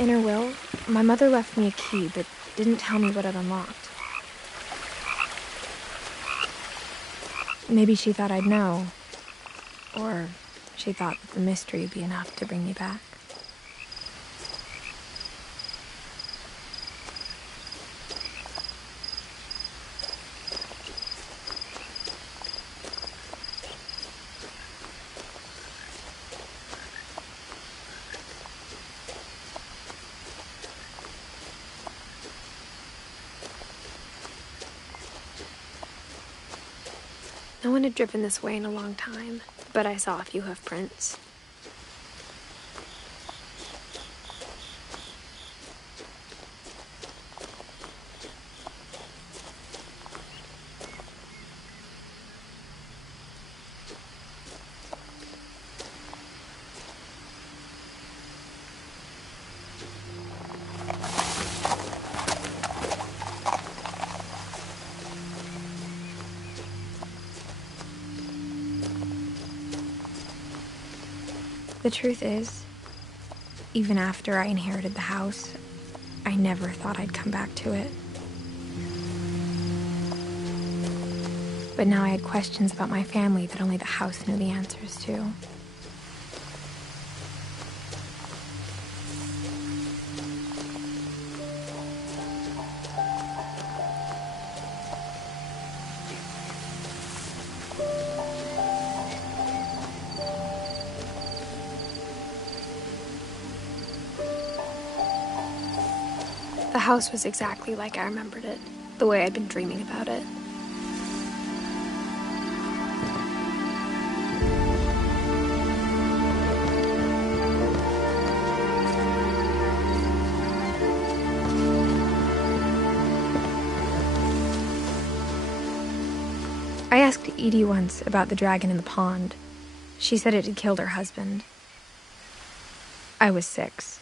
In her will, my mother left me a key, but didn't tell me what it unlocked. Maybe she thought I'd know. Or she thought that the mystery would be enough to bring me back. No one had driven this way in a long time, but I saw a few hoof prints. The truth is, even after I inherited the house, I never thought I'd come back to it. But now I had questions about my family that only the house knew the answers to. The house was exactly like I remembered it, the way I'd been dreaming about it. I asked Edie once about the dragon in the pond. She said it had killed her husband. I was 6.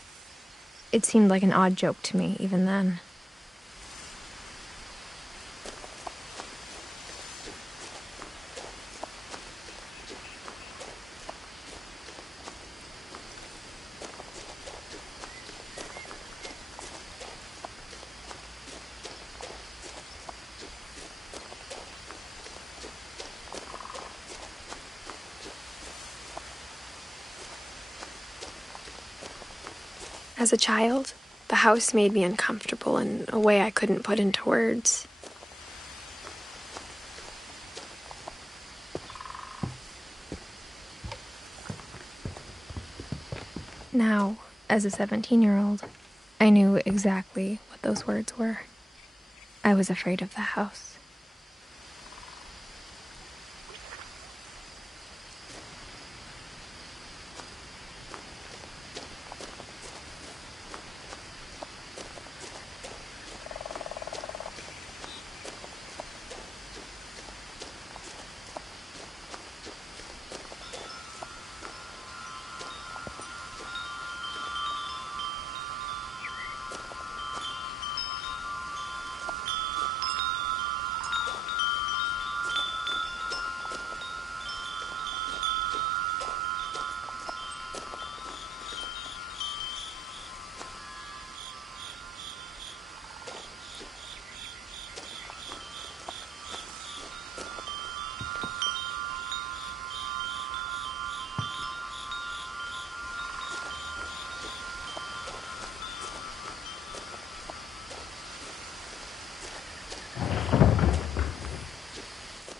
It seemed like an odd joke to me, even then. As a child, the house made me uncomfortable in a way I couldn't put into words. Now, as a 17-year-old, I knew exactly what those words were. I was afraid of the house.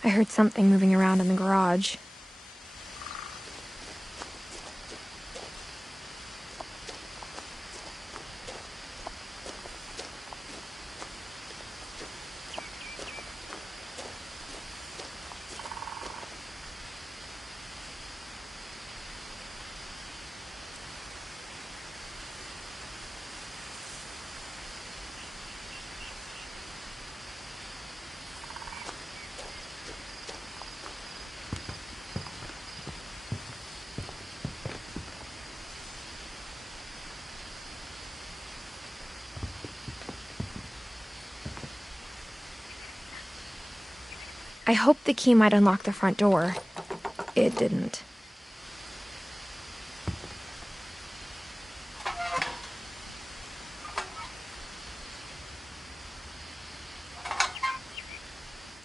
I heard something moving around in the garage. I hoped the key might unlock the front door. It didn't.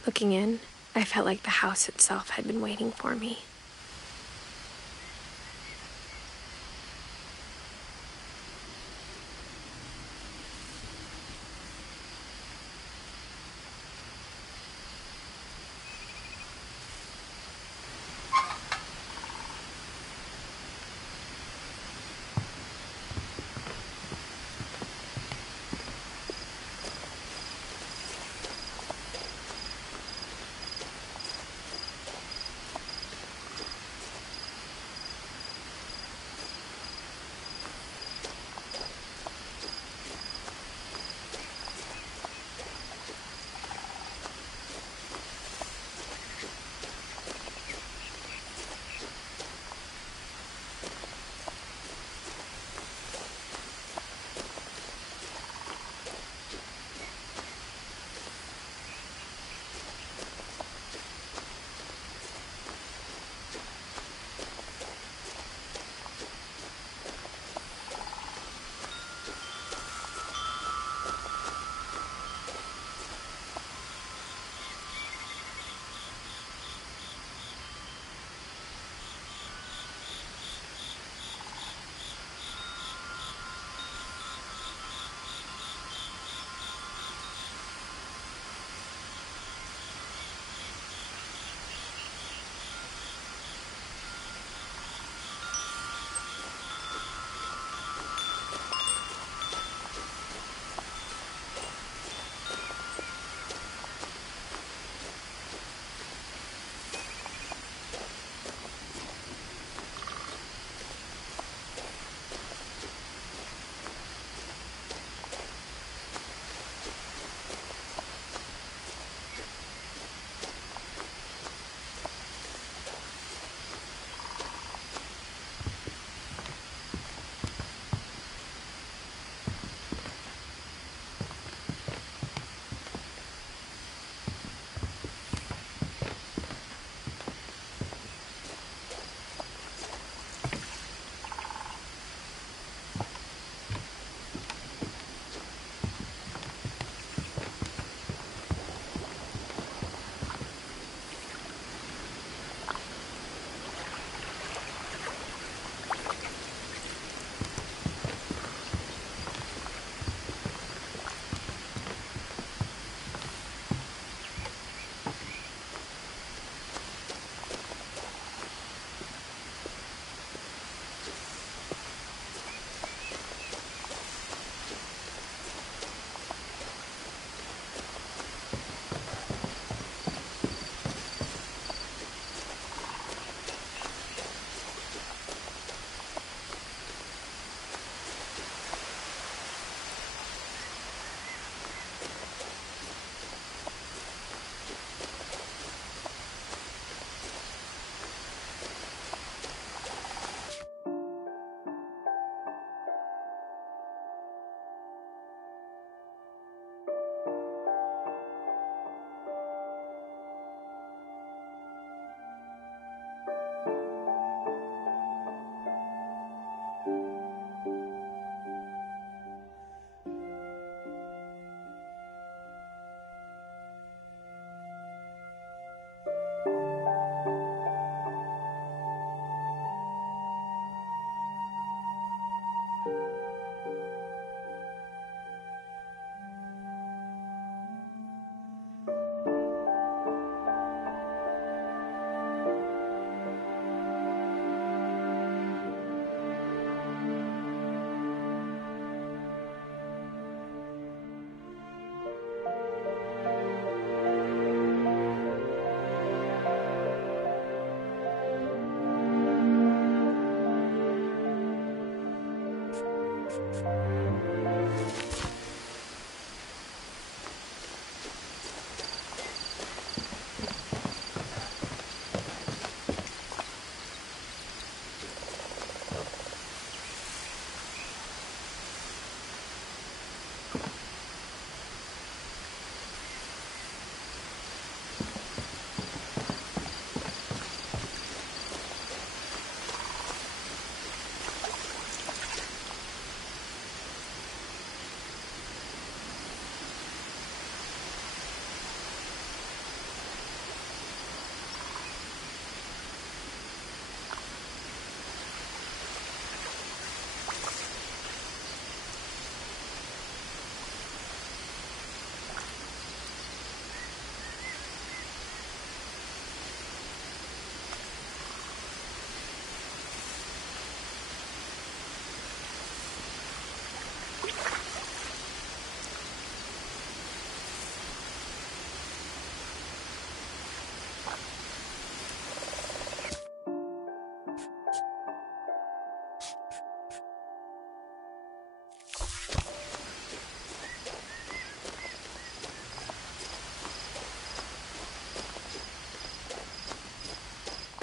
Looking in, I felt like the house itself had been waiting for me.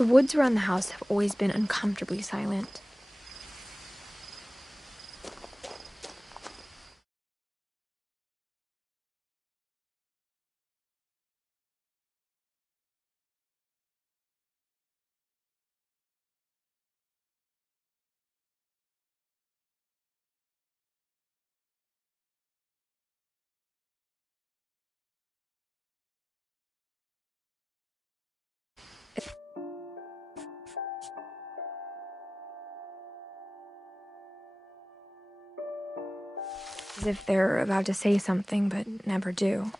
The woods around the house have always been uncomfortably silent. As if they're about to say something but never do.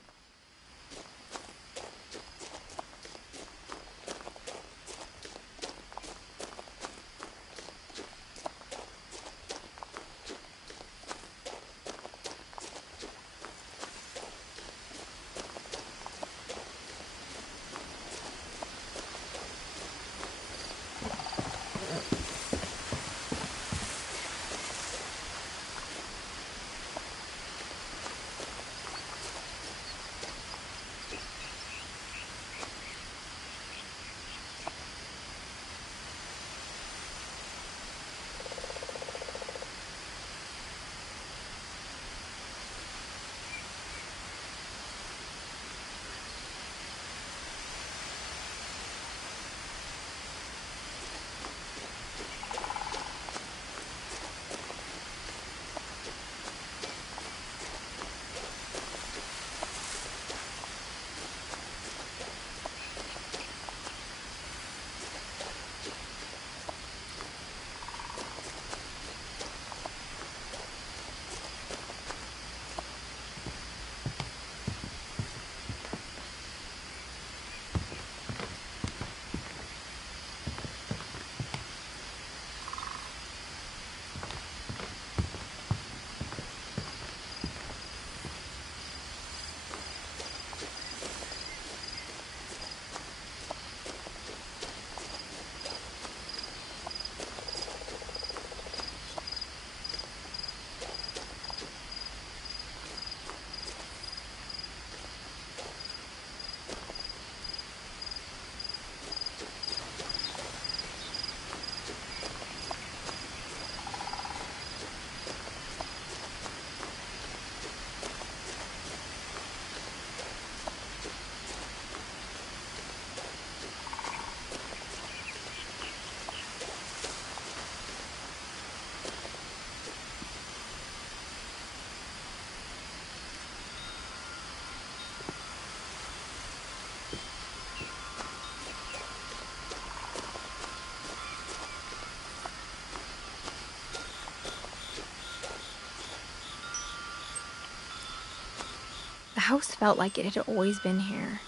The house felt like it had always been here.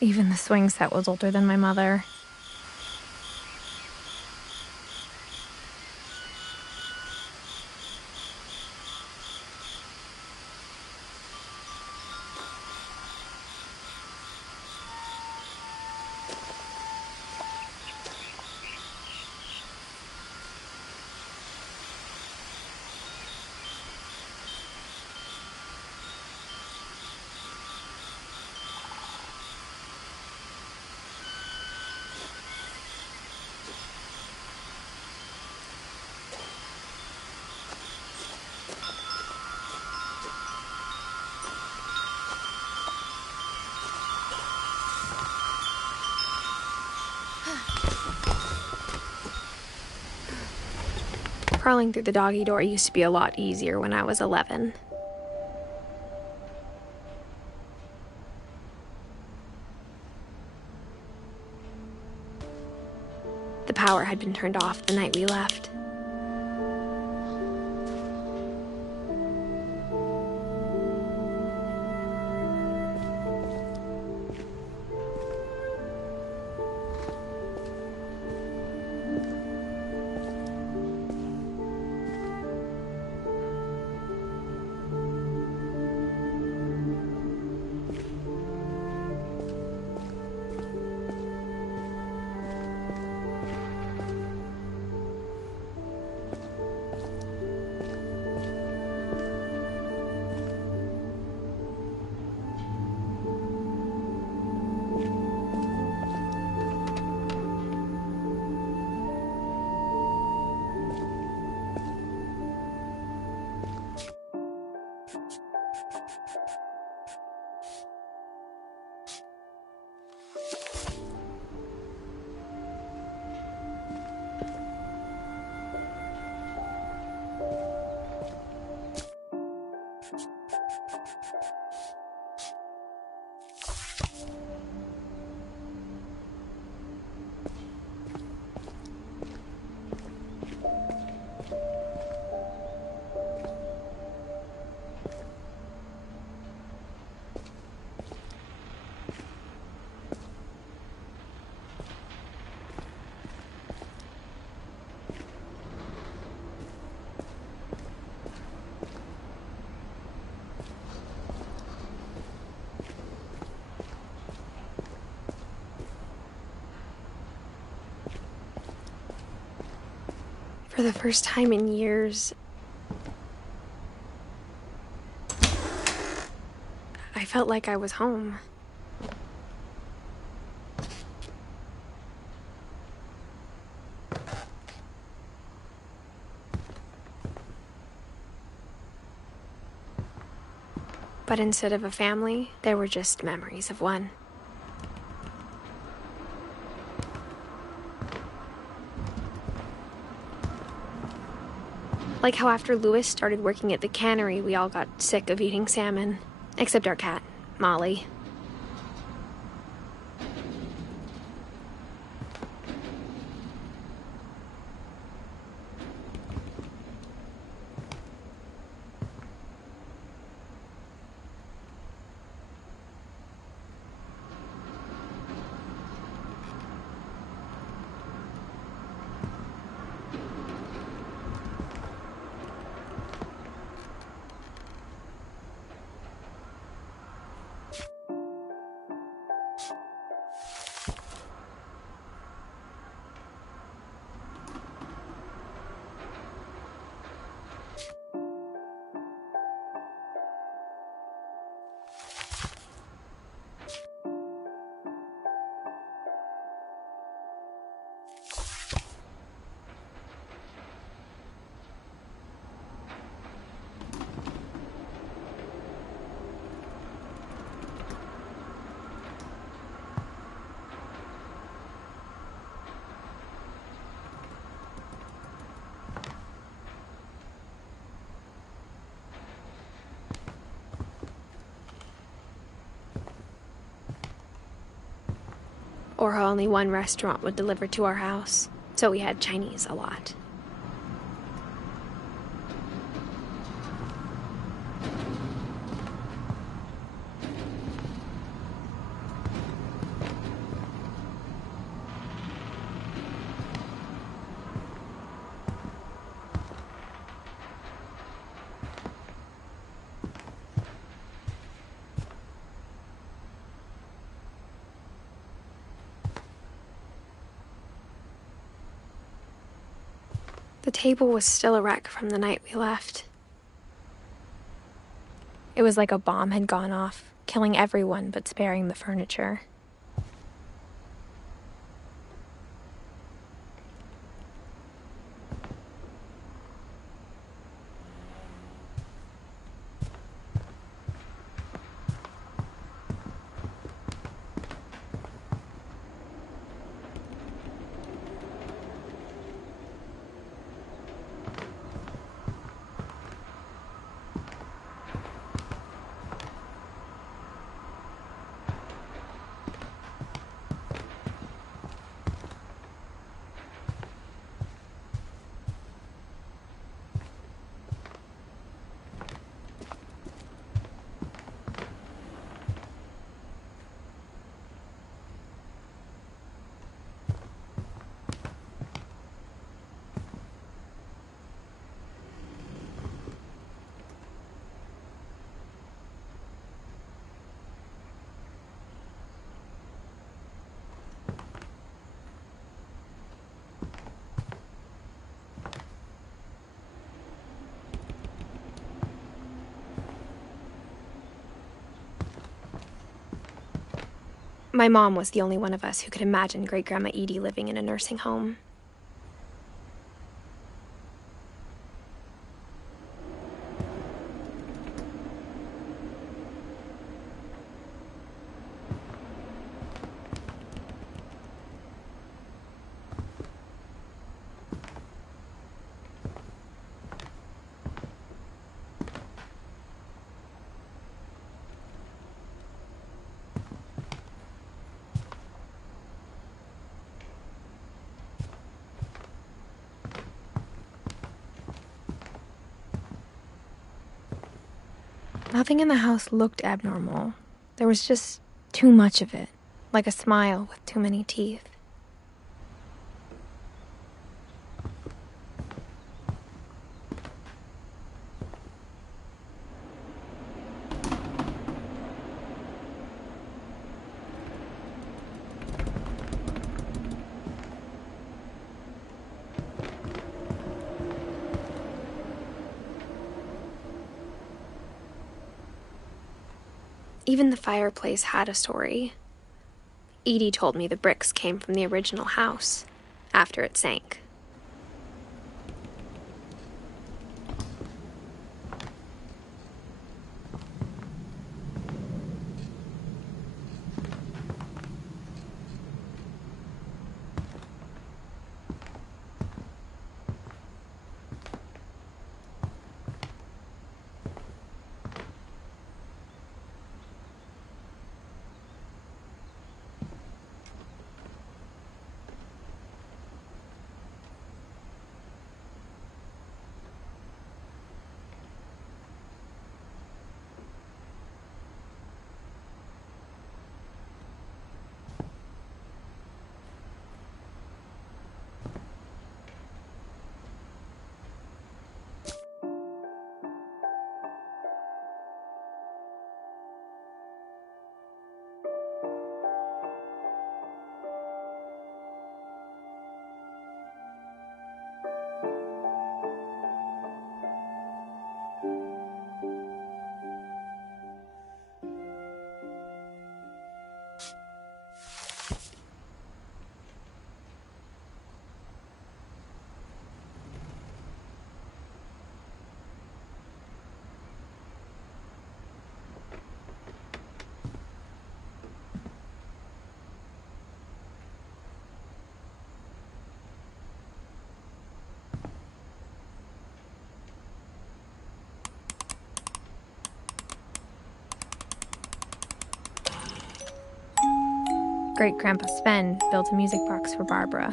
Even the swing set was older than my mother. Crawling through the doggy door used to be a lot easier when I was 11. The power had been turned off the night we left. For the first time in years, I felt like I was home. But instead of a family, there were just memories of one. Like how after Louis started working at the cannery, we all got sick of eating salmon. Except our cat, Molly. Or how only one restaurant would deliver to our house, so we had Chinese a lot. The table was still a wreck from the night we left. It was like a bomb had gone off, killing everyone but sparing the furniture. My mom was the only one of us who could imagine Great-Grandma Edie living in a nursing home. Nothing in the house looked abnormal. There was just too much of it, like a smile with too many teeth. Even the fireplace had a story. Edie told me the bricks came from the original house, after it sank. Great-Grandpa Sven built a music box for Barbara,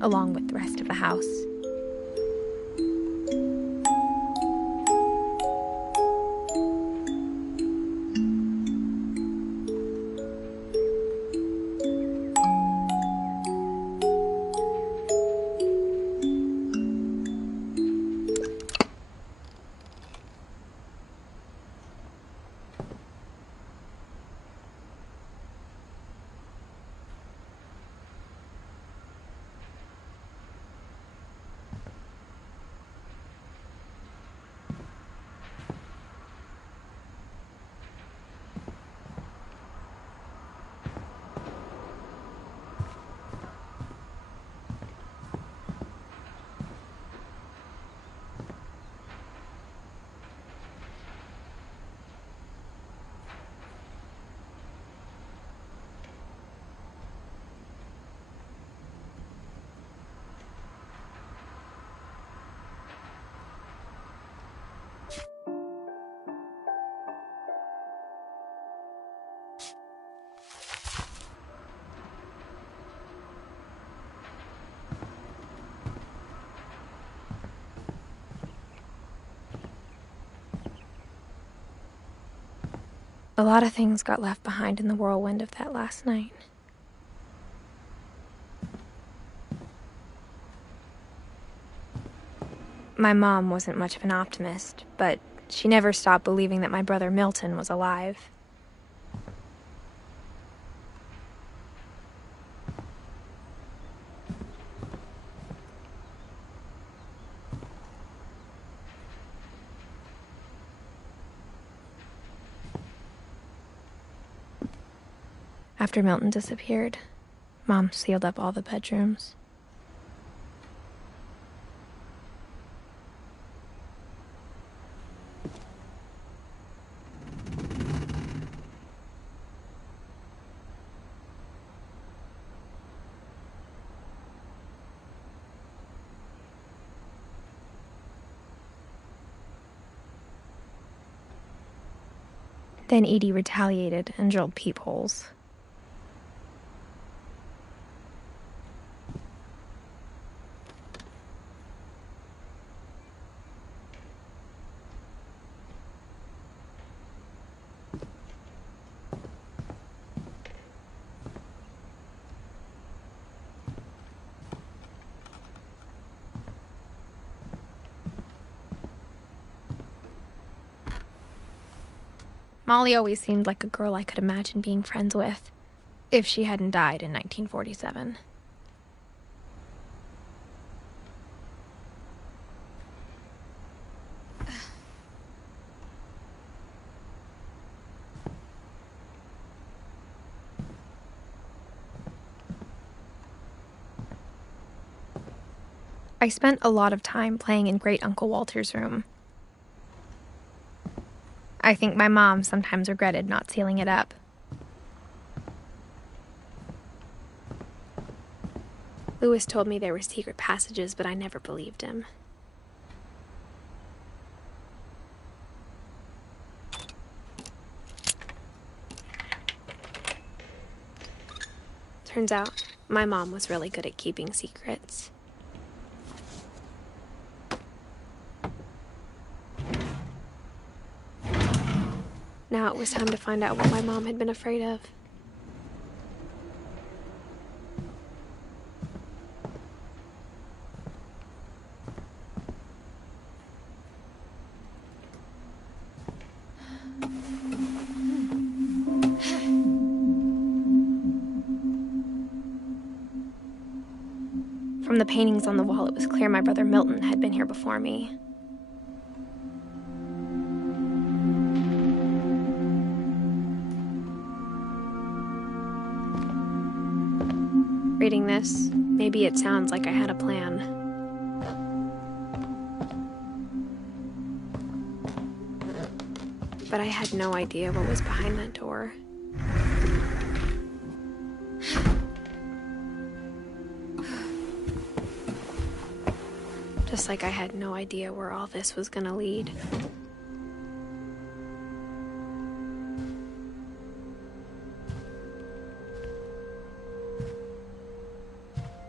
along with the rest of the house. A lot of things got left behind in the whirlwind of that last night. My mom wasn't much of an optimist, but she never stopped believing that my brother Milton was alive. After Milton disappeared, Mom sealed up all the bedrooms. Then Edie retaliated and drilled peepholes. Molly always seemed like a girl I could imagine being friends with, if she hadn't died in 1947. I spent a lot of time playing in Great Uncle Walter's room. I think my mom sometimes regretted not sealing it up. Louis told me there were secret passages, but I never believed him. Turns out, my mom was really good at keeping secrets. Now it was time to find out what my mom had been afraid of. From the paintings on the wall, it was clear my brother Milton had been here before me. Reading this, maybe it sounds like I had a plan. But I had no idea what was behind that door. Just like I had no idea where all this was gonna lead.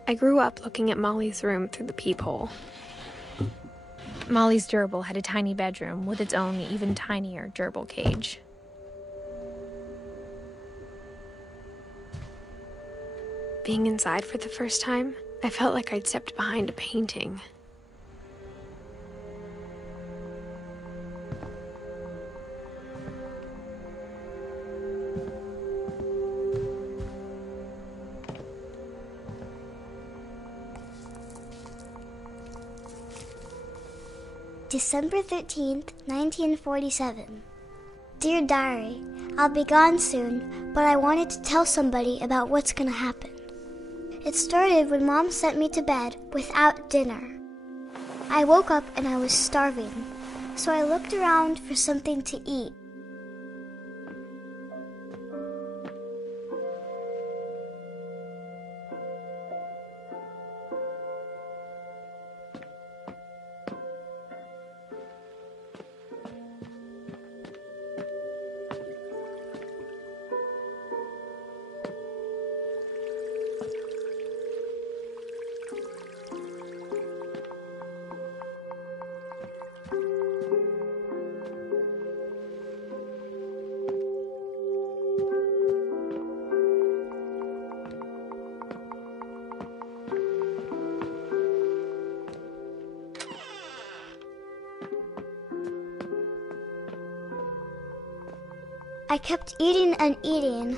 I grew up looking at Molly's room through the peephole. Molly's gerbil had a tiny bedroom with its own even tinier gerbil cage. Being inside for the first time, I felt like I'd stepped behind a painting. December 13th, 1947. Dear Diary, I'll be gone soon, but I wanted to tell somebody about what's gonna happen. It started when Mom sent me to bed without dinner. I woke up and I was starving, so I looked around for something to eat. I kept eating and eating.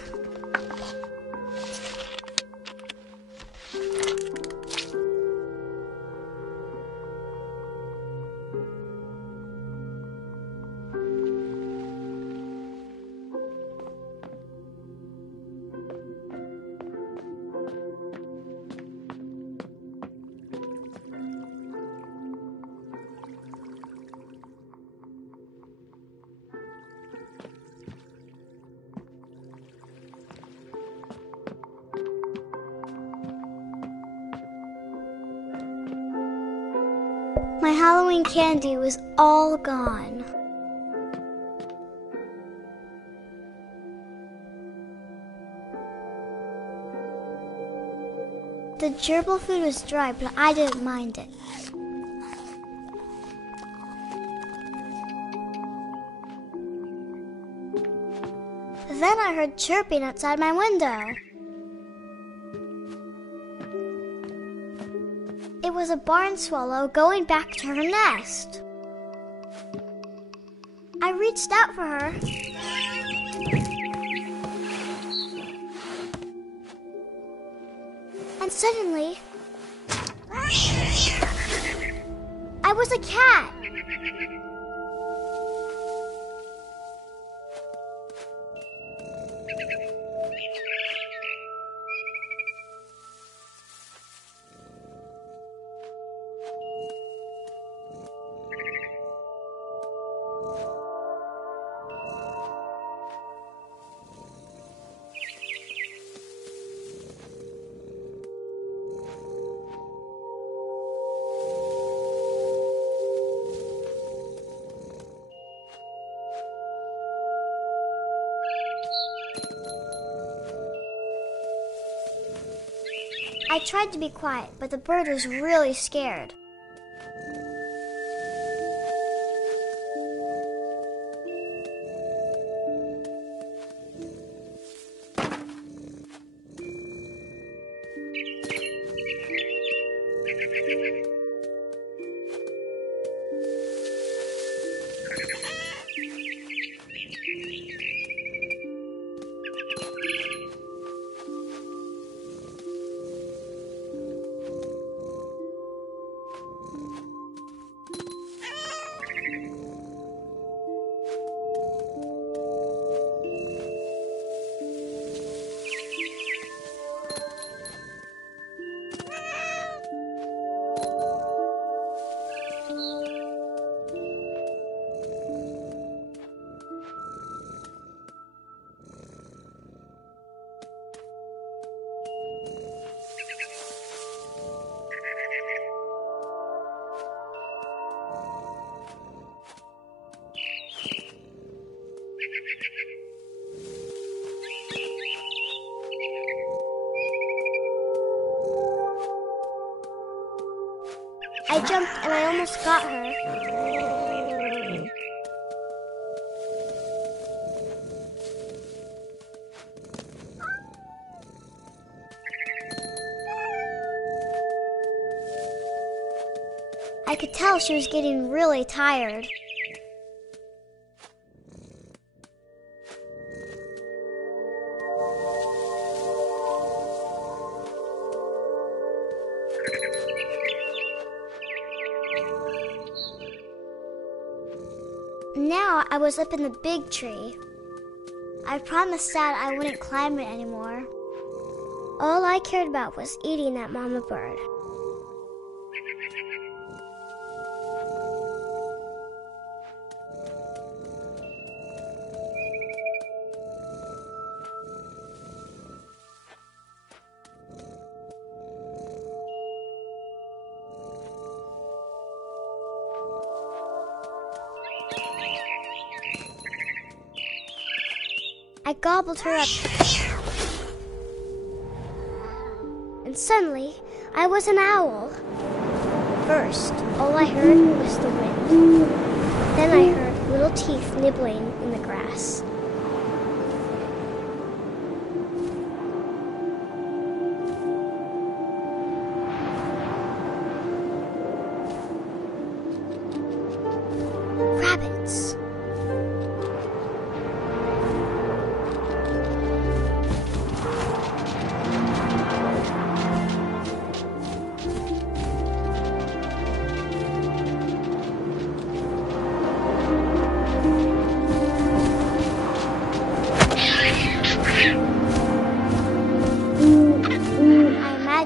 My Halloween candy was all gone. The gerbil food was dry, but I didn't mind it. Then I heard chirping outside my window. It was a barn swallow going back to her nest. I reached out for her. And suddenly, I was a cat. I tried to be quiet, but the bird was really scared. I jumped and I almost got her. I could tell she was getting really tired. Now I was up in the big tree. I promised Dad I wouldn't climb it anymore. All I cared about was eating that mama bird. I gobbled her up, and suddenly I was an owl. First, all I heard was the wind. Then I heard little teeth nibbling in the grass. Rabbits.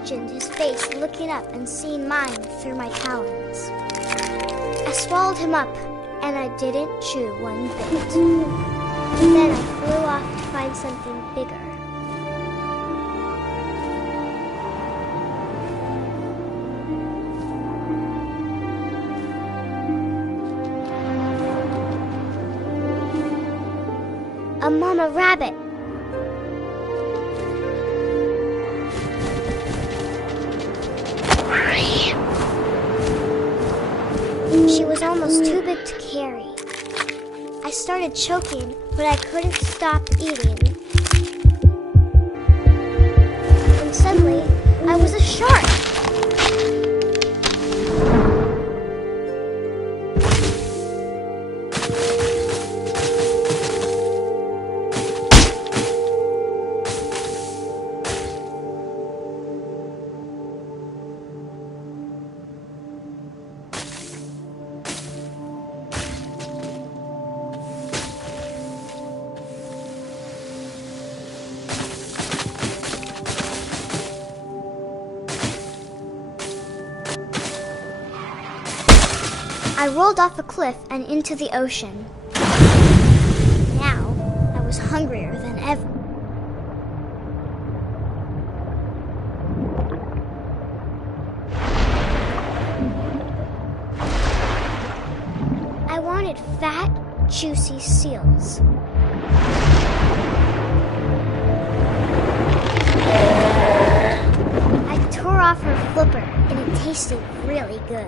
His face looking up and seeing mine through my talons. I swallowed him up, and I didn't chew one bit. Then I flew off to find something bigger. A mama rabbit. She was almost too big to carry. I started choking, but I couldn't stop eating. And suddenly, I was a shark. I rolled off a cliff and into the ocean. Now, I was hungrier than ever. I wanted fat, juicy seals. I off her flipper, and it tasted really good.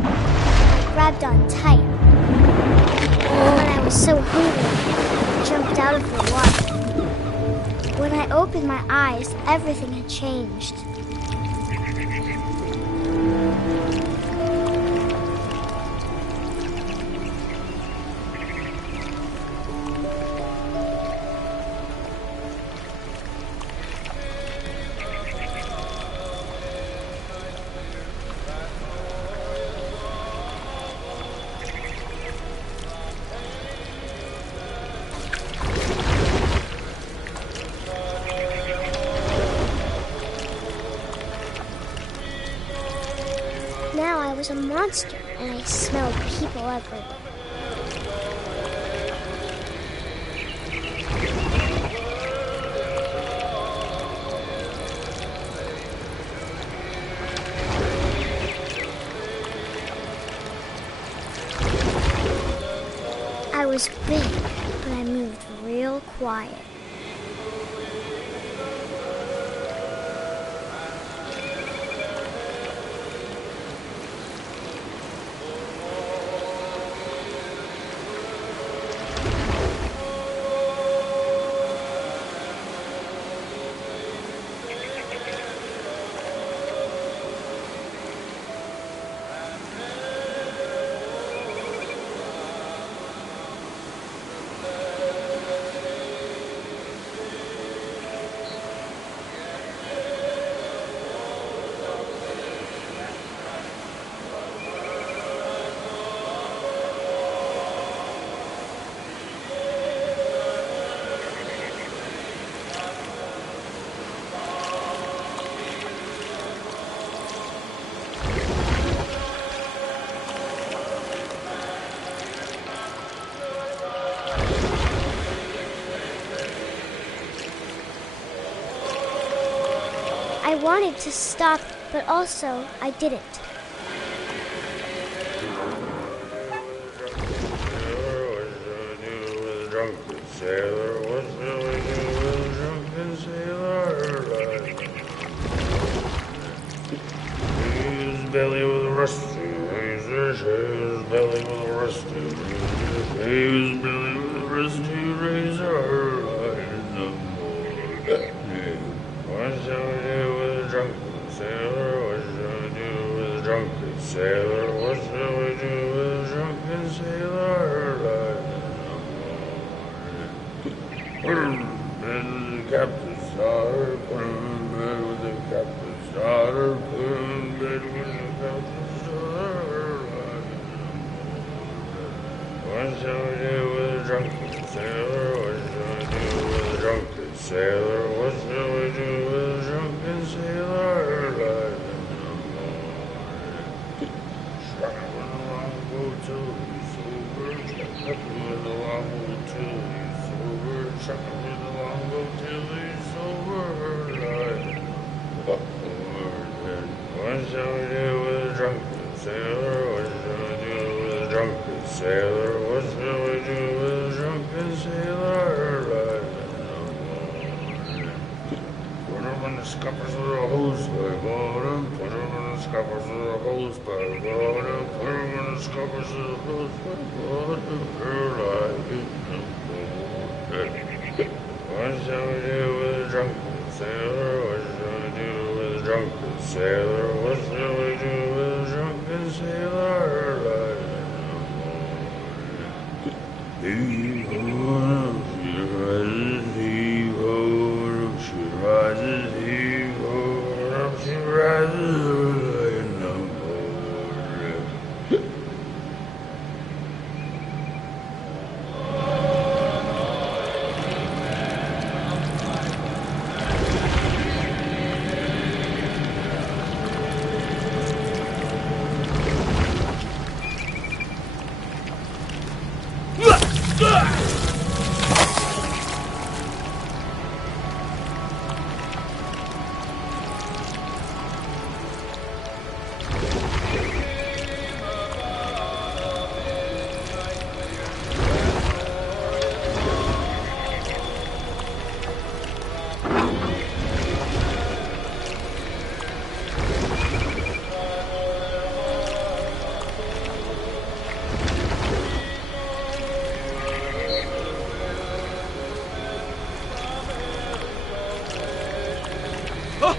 I grabbed on tight. But I was so hungry, I jumped out of the water. When I opened my eyes, everything had changed. Now I was a monster, and I smelled people everywhere. I was big, but I moved real quiet. I wanted to stop, but also I didn't. Belly with a rusty razor, his belly with a rusty razor, his belly with a rusty razor. What shall we do with a drunken sailor? What shall we do with a drunken sailor? What shall we do with a drunken sailor? Put him in bed with the captain's daughter, put him in bed with the captain's daughter, put him in bed with the captain's daughter. What shall we do with a drunken sailor? What shall we do with a drunken sailor? What shall we do with a drunken sailor? Struck with a longboat till he's sober, struck with a longboat till he's sober, struck with a longboat till he's sober. What shall we do with a drunken sailor? What shall we do with a drunken sailor? What shall we do with a drunken sailor? Put him in the scuppers with a hose by bottom. Put him in the scuppers with a hose by bottom. Put him in the scuppers with a hose by bottom. What shall we do with a drunken sailor? What shall we do with a drunken sailor? What shall we do with a drunken sailor? Heave-ho, she rises, heave-ho, she rises, heave-ho, she rises in the morning.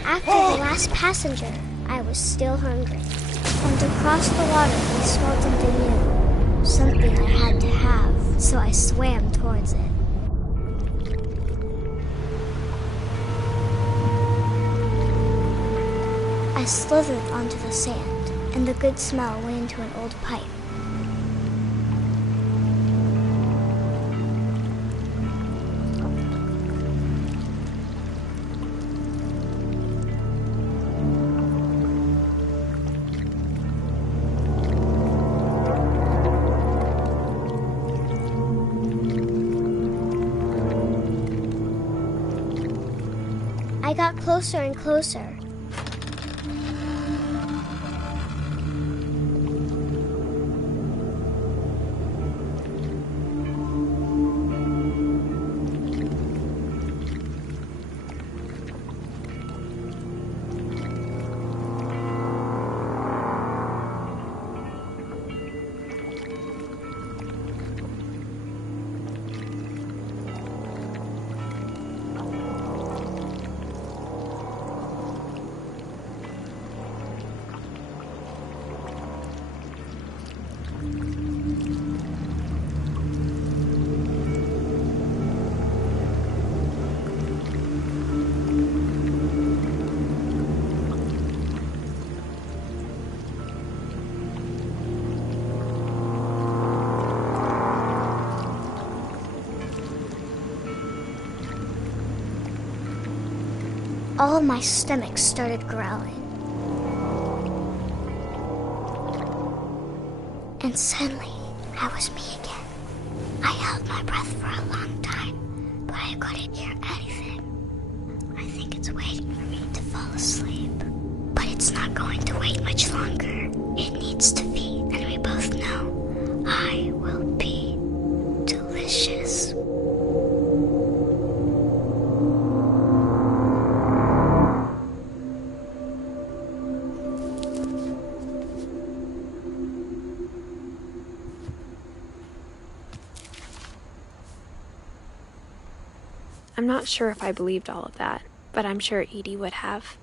After the last passenger, I was still hungry. And across the water, we smelled something new. Something I had to have, so I swam towards it. I slithered onto the sand, and the good smell went into an old pipe. I got closer and closer. All my stomach started growling. And suddenly, I was me again. I held my breath for a long time, but I couldn't hear anything. I think it's waiting for me to fall asleep. But it's not going to wait much longer. It needs to feed, and we both know I will be delicious. I'm not sure if I believed all of that, but I'm sure Edie would have.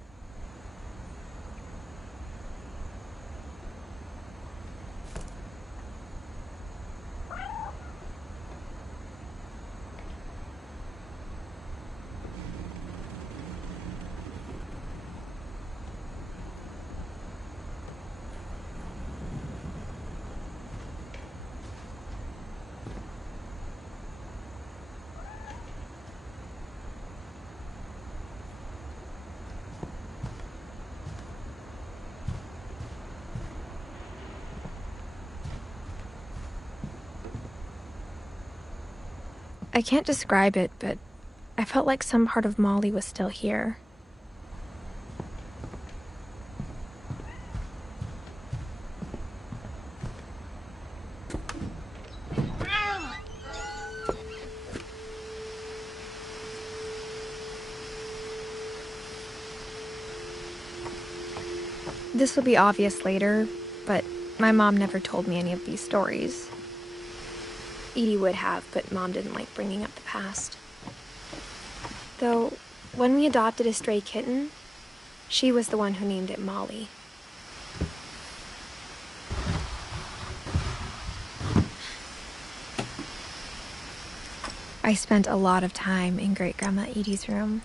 I can't describe it, but I felt like some part of Molly was still here. This will be obvious later, but my mom never told me any of these stories. Edie would have, but Mom didn't like bringing up the past. Though, when we adopted a stray kitten, she was the one who named it Molly. I spent a lot of time in Great-Grandma Edie's room.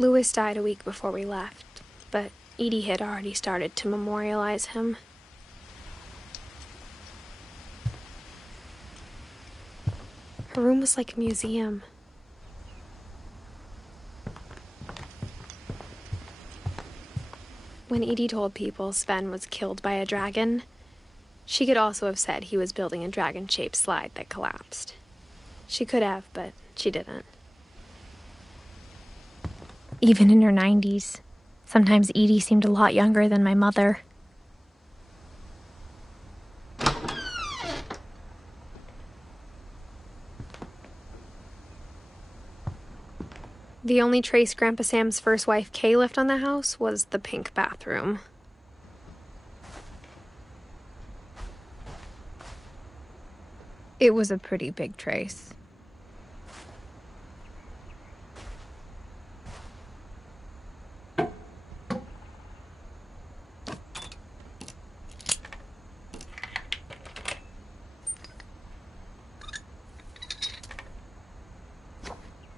Louis died a week before we left, but Edie had already started to memorialize him. Her room was like a museum. When Edie told people Sven was killed by a dragon, she could also have said he was building a dragon-shaped slide that collapsed. She could have, but she didn't. Even in her 90s, sometimes Edie seemed a lot younger than my mother. The only trace Grandpa Sam's first wife Kay left on the house was the pink bathroom. It was a pretty big trace.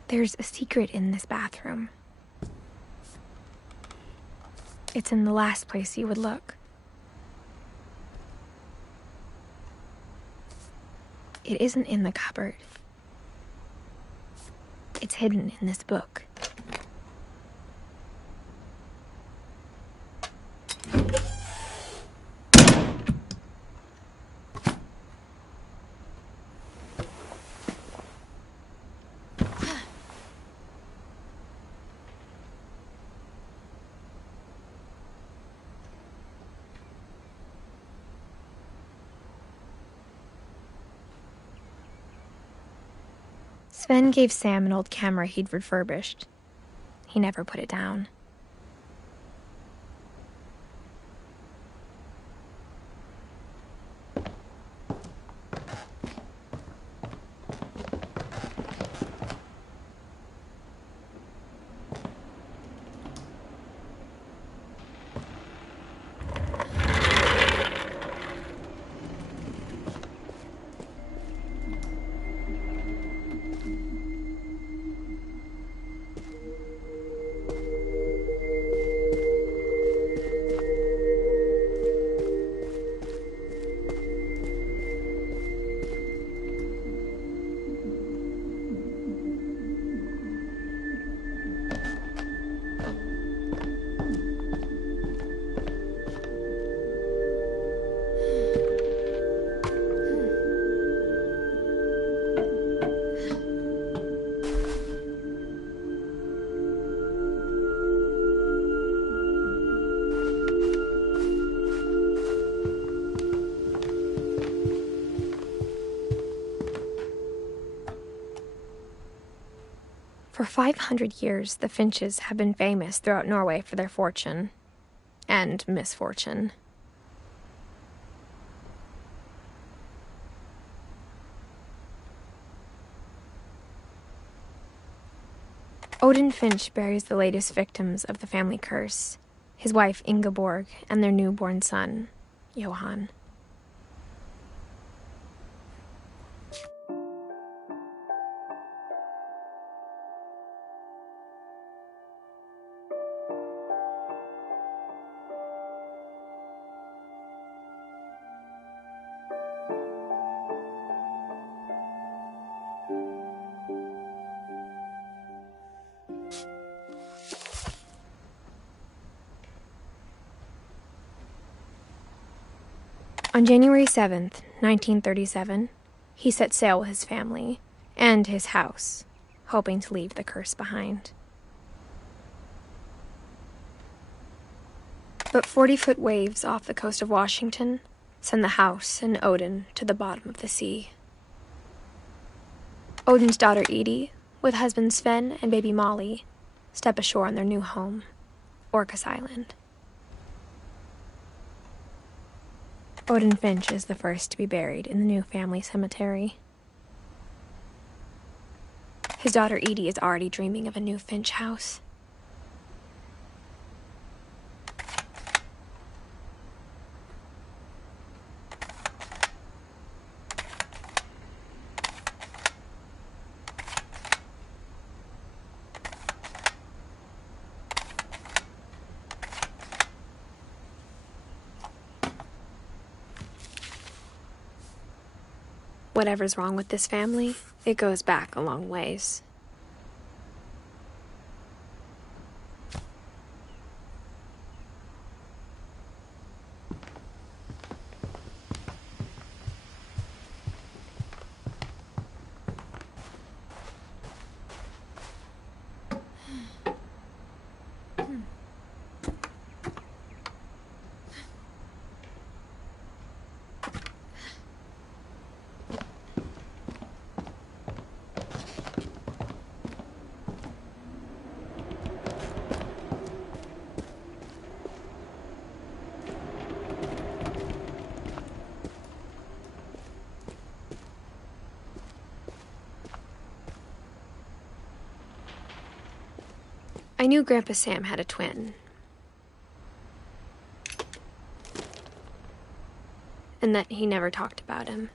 There's a secret in this bathroom. It's in the last place you would look. It isn't in the cupboard. It's hidden in this book. Sven gave Sam an old camera he'd refurbished. He never put it down. For 500 years, the Finches have been famous throughout Norway for their fortune and misfortune. Odin Finch buries the latest victims of the family curse, his wife Ingeborg and their newborn son, Johan. On January 7th, 1937, he set sail with his family and his house, hoping to leave the curse behind. But 40-foot waves off the coast of Washington send the house and Odin to the bottom of the sea. Odin's daughter Edie, with husband Sven and baby Molly, step ashore on their new home, Orcas Island. Odin Finch is the first to be buried in the new family cemetery. His daughter Edie is already dreaming of a new Finch house. Whatever's wrong with this family, it goes back a long ways. I knew Grandpa Sam had a twin. And that he never talked about him.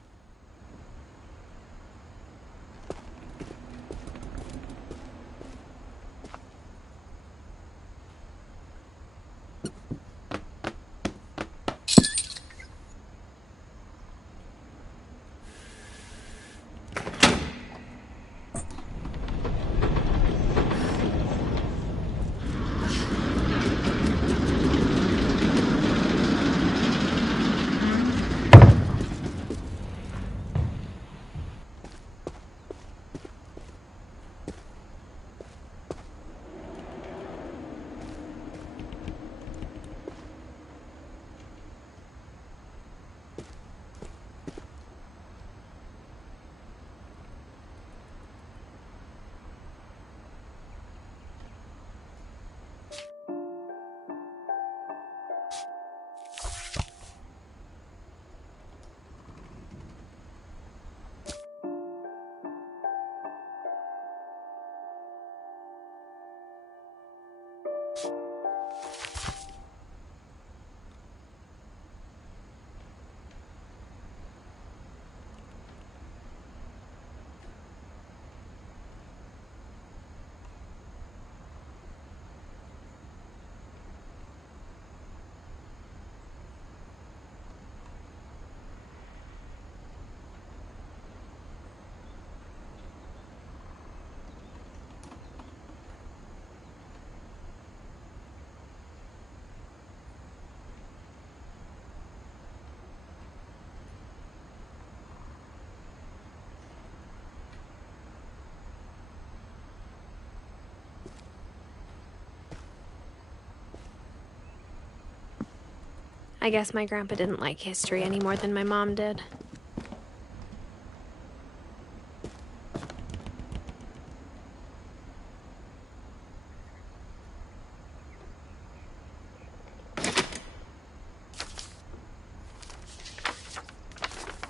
I guess my grandpa didn't like history any more than my mom did.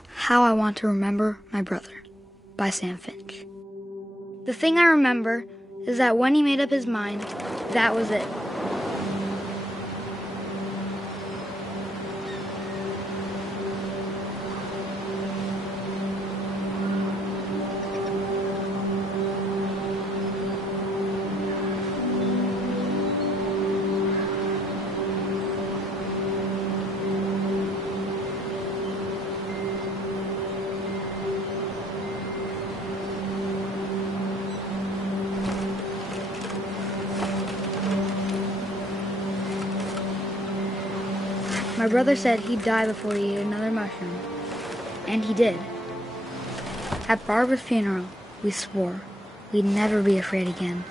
How I Want to Remember My Brother by Sam Finch. The thing I remember is that when he made up his mind, that was it. My brother said he'd die before he ate another mushroom. And he did. At Barbara's funeral, we swore we'd never be afraid again.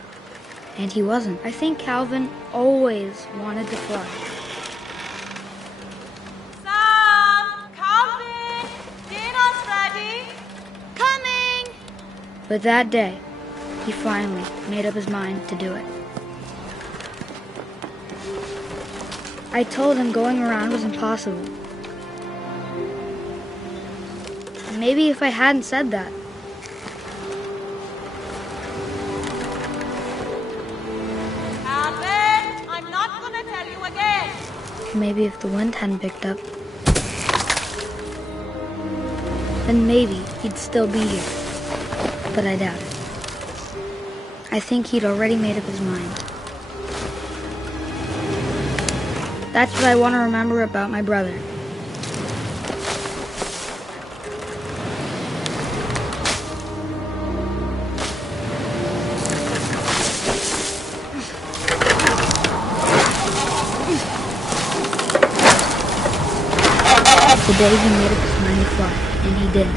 And he wasn't. I think Calvin always wanted to fly. Sam! Calvin! Dinner's ready! Coming! But that day, he finally made up his mind to do it. I told him going around was impossible. Maybe if I hadn't said that. Calvin, I'm not gonna tell you again. Maybe if the wind hadn't picked up, then maybe he'd still be here. But I doubt it. I think he'd already made up his mind. That's what I want to remember about my brother. The day he made up his mind to fly, and he did.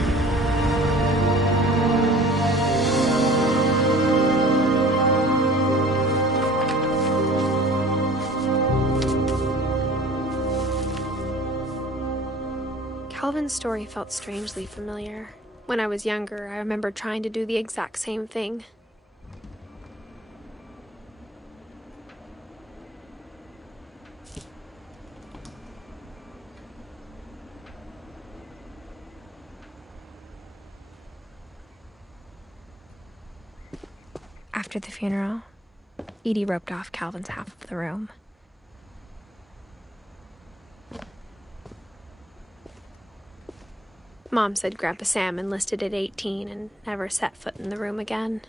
Calvin's story felt strangely familiar. When I was younger, I remember trying to do the exact same thing. After the funeral, Edie roped off Calvin's half of the room. Mom said Grandpa Sam enlisted at 18 and never set foot in the room again.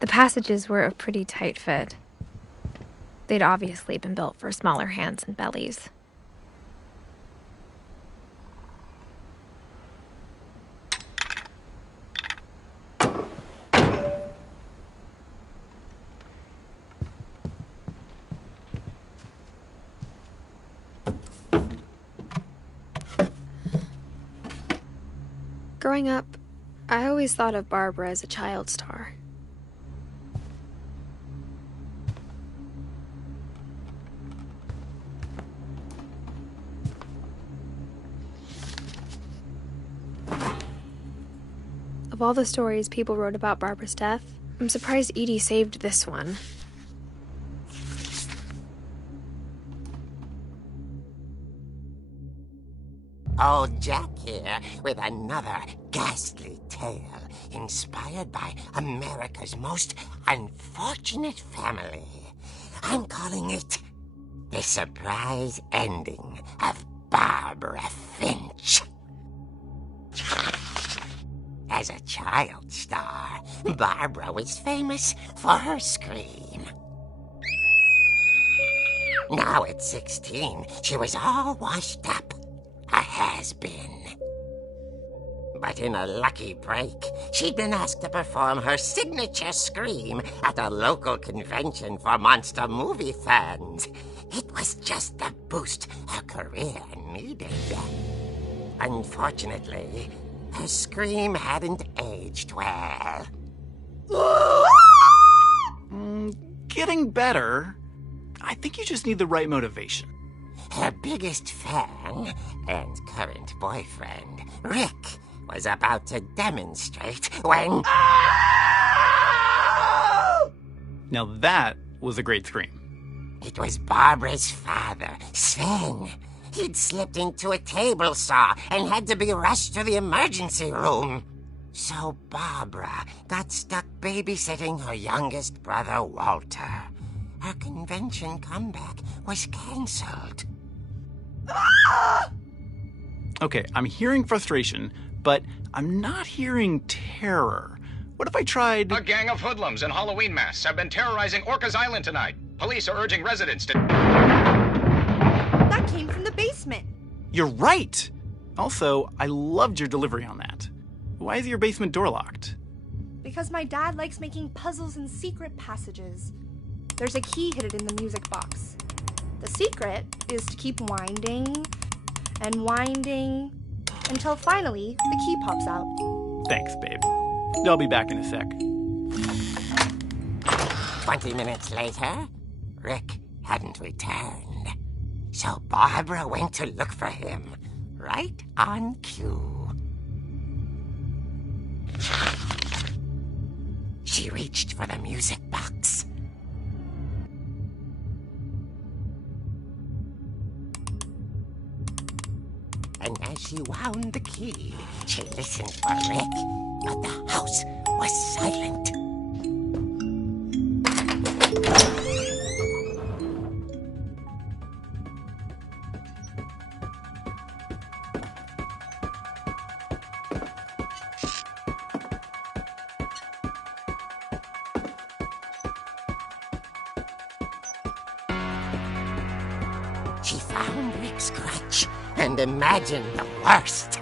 The passages were a pretty tight fit. They'd obviously been built for smaller hands and bellies. Growing up, I always thought of Barbara as a child star. Of all the stories people wrote about Barbara's death, I'm surprised Edie saved this one. Old Jack here with another ghastly tale inspired by America's most unfortunate family. I'm calling it The Surprise Ending of Barbara Finch. As a child star, Barbara was famous for her scream. Now at 16, she was all washed up. A has-been. But in a lucky break, she'd been asked to perform her signature scream at a local convention for monster movie fans. It was just the boost her career needed. Unfortunately, her scream hadn't aged well. Getting better. I think you just need the right motivation. Her biggest fan and current boyfriend, Rick, was about to demonstrate when... Now that was a great scream. It was Barbara's father, Sven. He'd slipped into a table saw and had to be rushed to the emergency room. So Barbara got stuck babysitting her youngest brother, Walter. Her convention comeback was cancelled. Okay, I'm hearing frustration, but I'm not hearing terror. What if I tried... A gang of hoodlums in Halloween masks have been terrorizing Orcas Island tonight. Police are urging residents to... That came from the basement. You're right! Also, I loved your delivery on that. Why is your basement door locked? Because my dad likes making puzzles and secret passages. There's a key hidden in the music box. The secret is to keep winding and winding until finally the key pops out. Thanks, babe. I'll be back in a sec. 20 minutes later, Rick hadn't returned. So Barbara went to look for him, right on cue. She reached for the music box. And as she wound the key, she listened for Rick, but the house was silent. She found Rick's crutch and imagined the worst.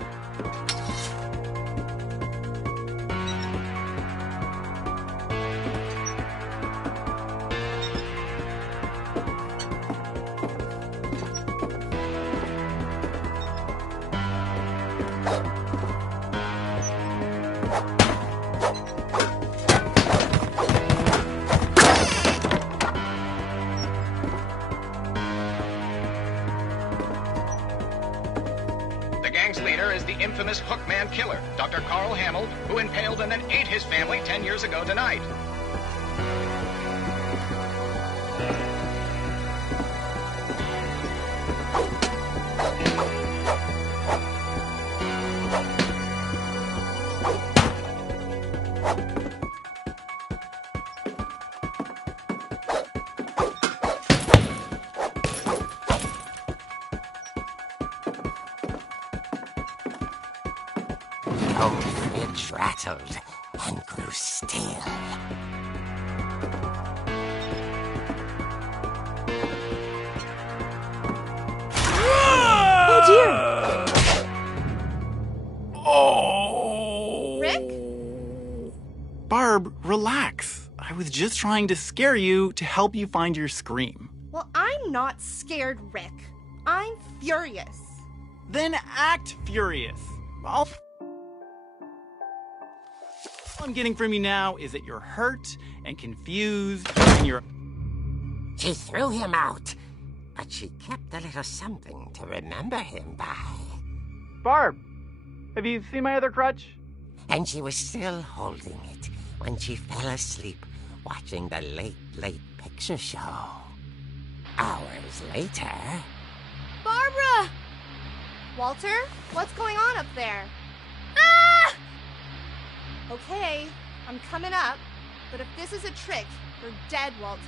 the infamous Hookman killer, Dr. Carl Hamill, who impaled and then ate his family 10 years ago tonight. Old Finch rattled and grew still. Oh dear! Oh! Rick? Barb, relax. I was just trying to scare you to help you find your scream. Well, I'm not scared, Rick. I'm furious. Then act furious. All I'm getting from you now is that you're hurt and confused and you're... She threw him out, but she kept a little something to remember him by. Barb, have you seen my other crutch? And she was still holding it when she fell asleep watching the late picture show. Hours later... Barbara! Walter, what's going on up there? Ah! Okay, I'm coming up, but if this is a trick, you're dead, Walter.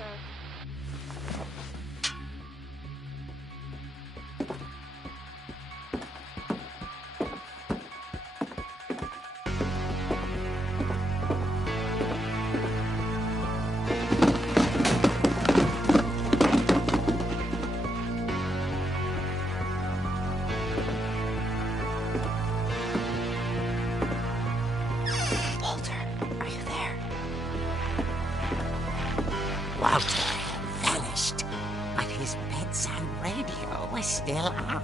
Walter had vanished, but his bedside radio was still on.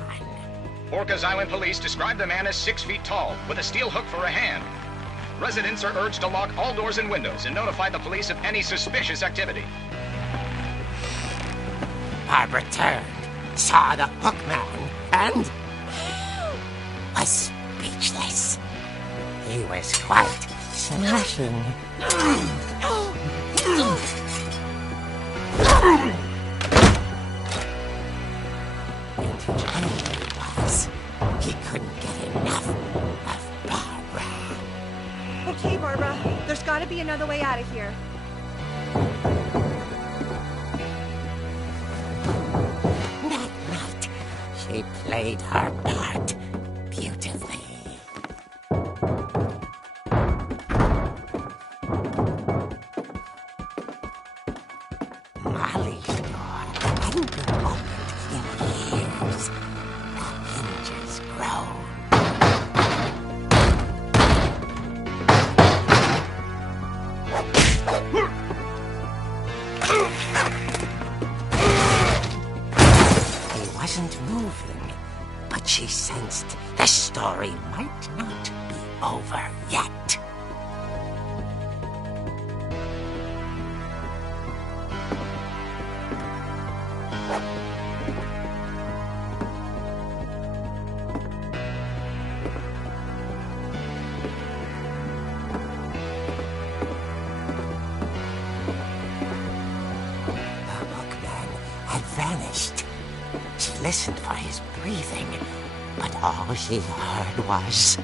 Orcas Island police describe the man as 6 feet tall, with a steel hook for a hand. Residents are urged to lock all doors and windows and notify the police of any suspicious activity. Barbara turned, saw the Hookman, and was speechless. He was quite smashing. And the trouble was, he couldn't get enough of Barbara. Okay, Barbara, there's gotta be another way out of here. That night, she played her part beautifully. Molly's door hadn't been opened in years. The hinges groaned. He wasn't moving, but she sensed the story might not be over yet. The Hookman had vanished. She listened for his breathing, but all she heard was...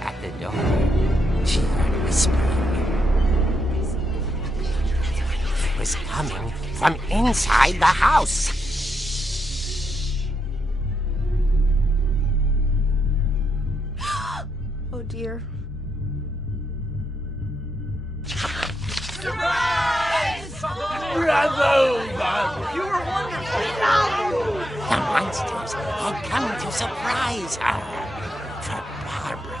At the door, she heard whispering. It was coming from inside the house. Oh dear. The monsters had come to surprise her. For Barbara,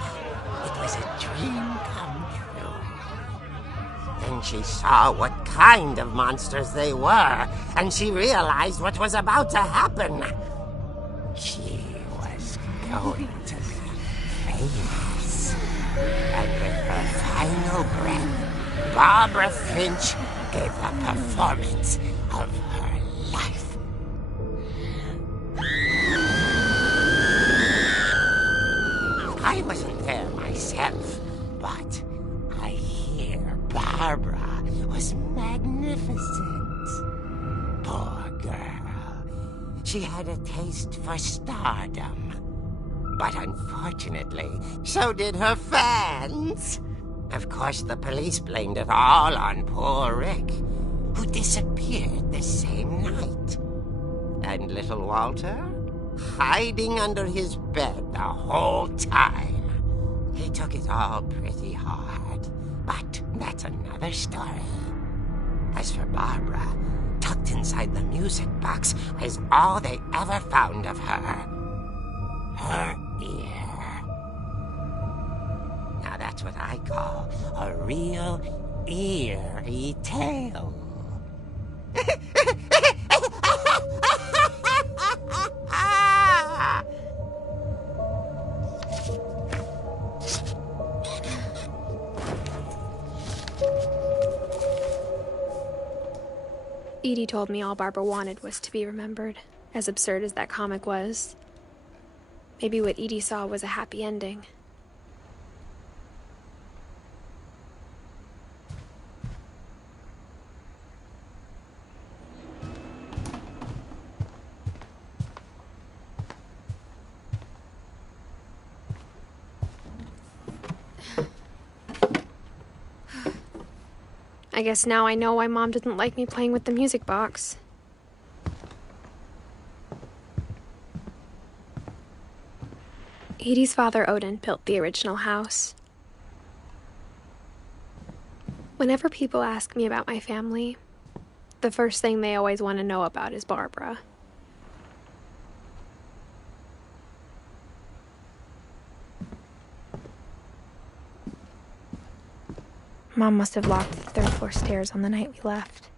it was a dream come true. Then she saw what kind of monsters they were, and she realized what was about to happen. She was going to be famous. And with her final breath, Barbara Finch gave the performance of her life. I wasn't there myself, but I hear Barbara was magnificent. Poor girl. She had a taste for stardom. But unfortunately, so did her fans. Of course, the police blamed it all on poor Rick, who disappeared the same night. And little Walter, hiding under his bed the whole time. He took it all pretty hard, but that's another story. As for Barbara, tucked inside the music box is all they ever found of her. Her ear. Now that's what I call a real eerie tale. Edie told me all Barbara wanted was to be remembered, as absurd as that comic was. Maybe what Edie saw was a happy ending. I guess now I know why Mom didn't like me playing with the music box. Edie's father, Odin, built the original house. Whenever people ask me about my family, the first thing they always want to know about is Barbara. Mom must have locked the third-floor stairs on the night we left.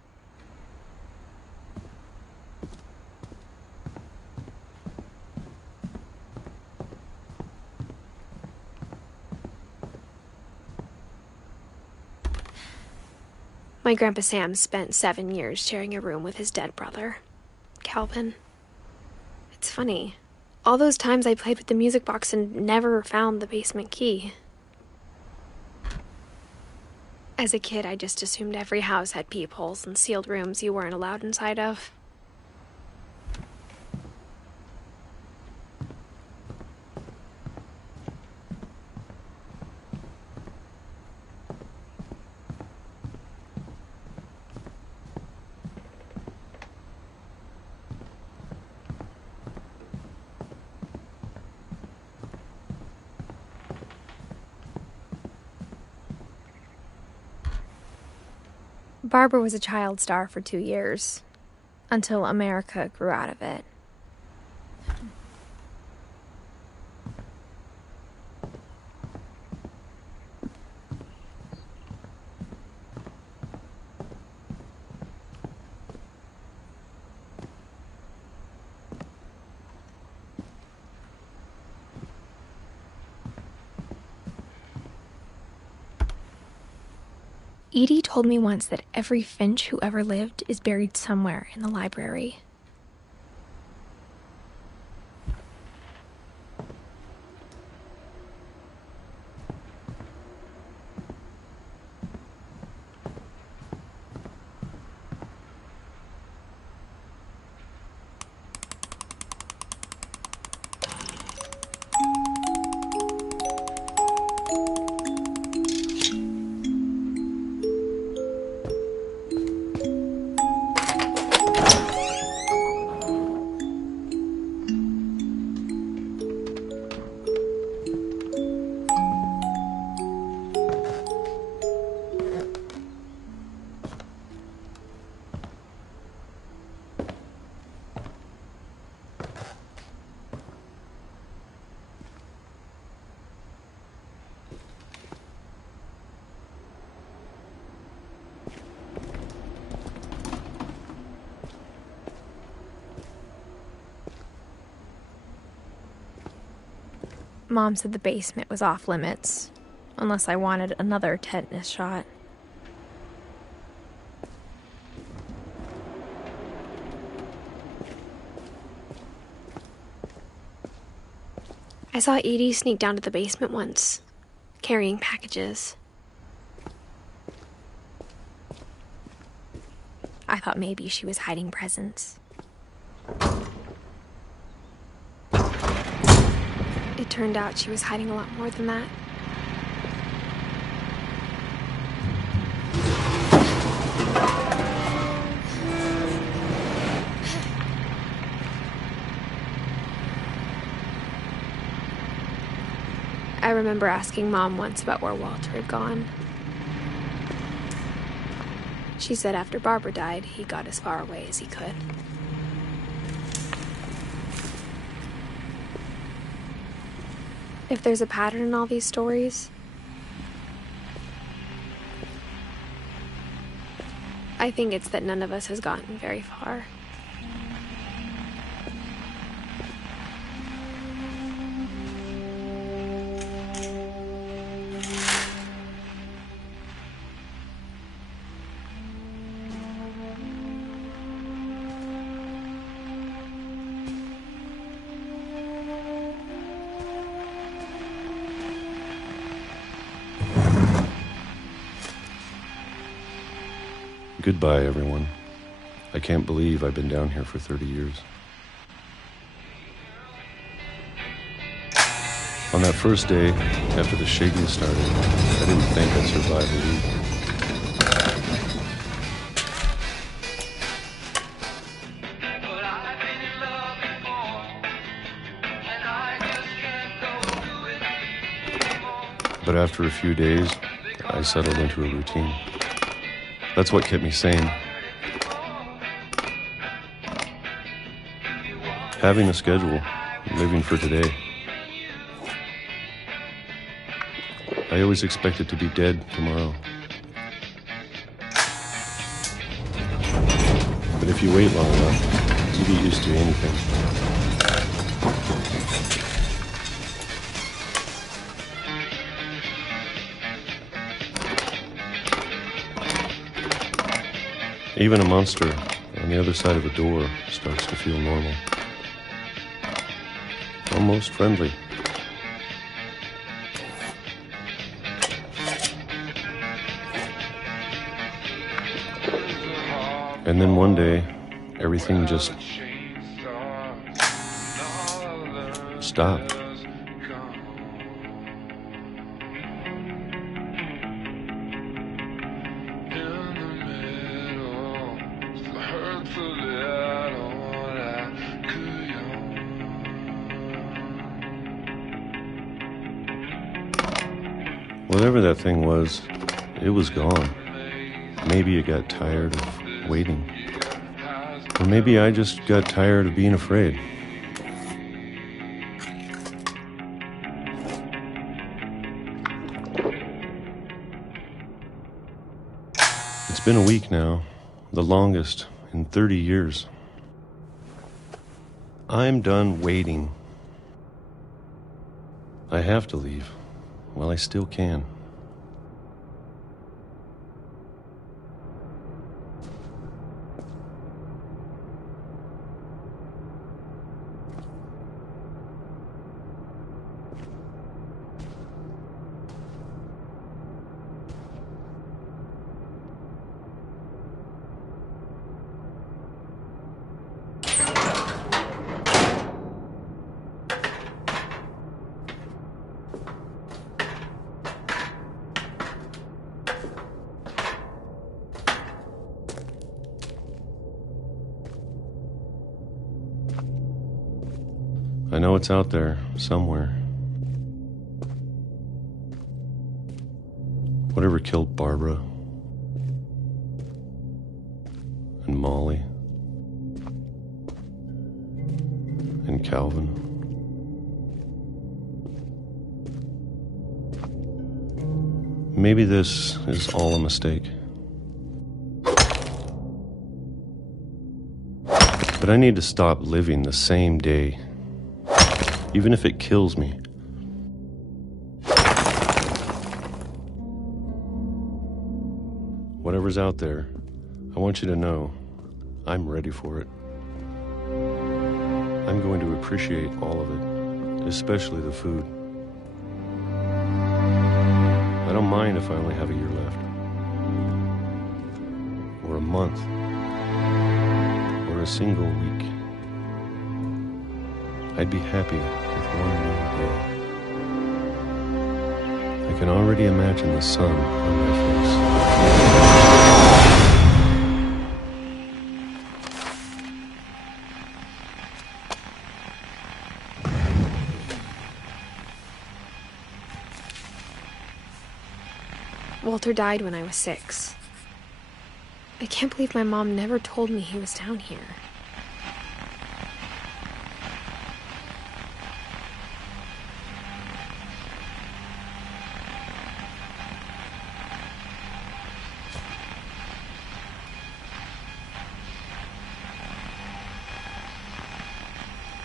My Grandpa Sam spent 7 years sharing a room with his dead brother, Calvin. It's funny. All those times I played with the music box and never found the basement key. As a kid, I just assumed every house had peepholes and sealed rooms you weren't allowed inside of. Barbara was a child star for 2 years, until America grew out of it. Edie told me once that every Finch who ever lived is buried somewhere in the library. Mom said the basement was off limits, unless I wanted another tetanus shot. I saw Edie sneak down to the basement once, carrying packages. I thought maybe she was hiding presents. It turned out she was hiding a lot more than that. I remember asking Mom once about where Walter had gone. She said after Barbara died, he got as far away as he could. If there's a pattern in all these stories, I think it's that none of us has gotten very far. Goodbye, everyone. I can't believe I've been down here for 30 years. On that first day, after the shaking started, I didn't think I'd survive a week. But after a few days, I settled into a routine. That's what kept me sane. Having a schedule, living for today. I always expected to be dead tomorrow. But if you wait long enough, you get used to anything. Even a monster on the other side of a door starts to feel normal. Almost friendly. And then one day, everything just stopped. Whatever that thing was, it was gone. Maybe it got tired of waiting. Or maybe I just got tired of being afraid. It's been a week now, the longest in 30 years. I'm done waiting. I have to leave while I still can. I know it's out there, somewhere. Whatever killed Barbara and Molly and Calvin. Maybe this is all a mistake. But I need to stop living the same day. Even if it kills me. Whatever's out there, I want you to know I'm ready for it. I'm going to appreciate all of it especially the food. I don't mind if I only have a year left, or a month, or a single week. I'd be happy with one more day. I can already imagine the sun on my face. Walter died when I was 6. I can't believe my mom never told me he was down here.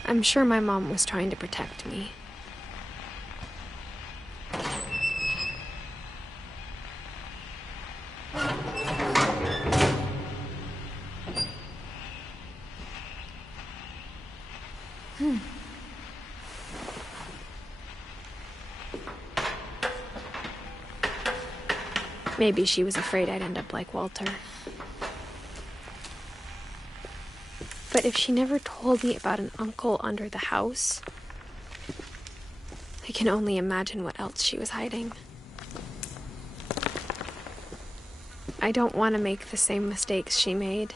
I'm sure my mom was trying to protect me. Maybe she was afraid I'd end up like Walter. But if she never told me about an uncle under the house, I can only imagine what else she was hiding. I don't want to make the same mistakes she made.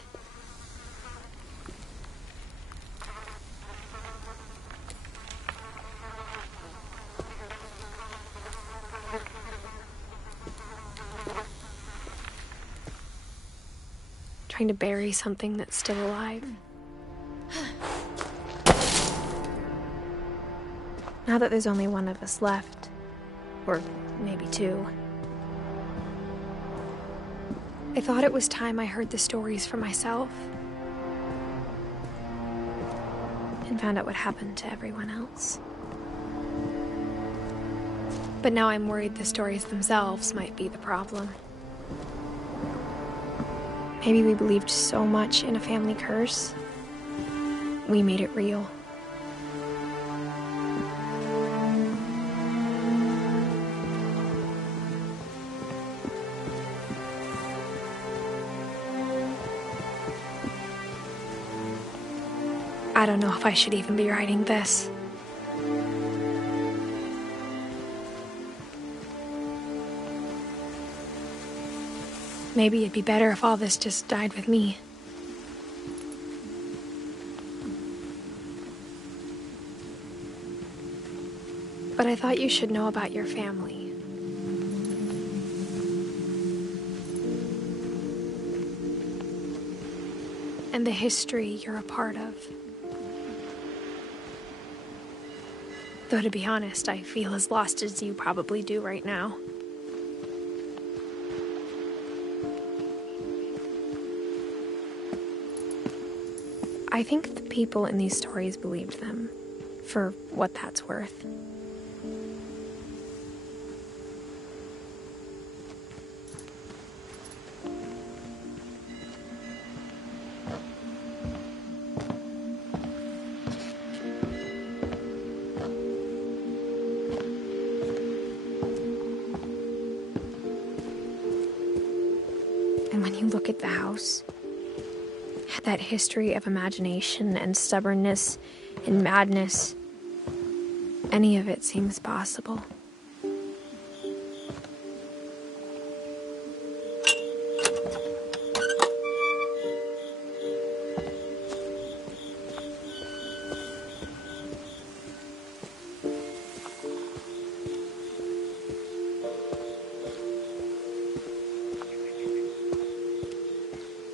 Trying to bury something that's still alive. Now that there's only one of us left, or maybe 2, I thought it was time I heard the stories for myself and found out what happened to everyone else. But now I'm worried the stories themselves might be the problem. Maybe we believed so much in a family curse, we made it real. I don't know if I should even be writing this. Maybe it'd be better if all this just died with me. But I thought you should know about your family. And the history you're a part of. Though to be honest, I feel as lost as you probably do right now. I think the people in these stories believed them, for what that's worth. And when you look at the house, that history of imagination and stubbornness and madness, any of it seems possible.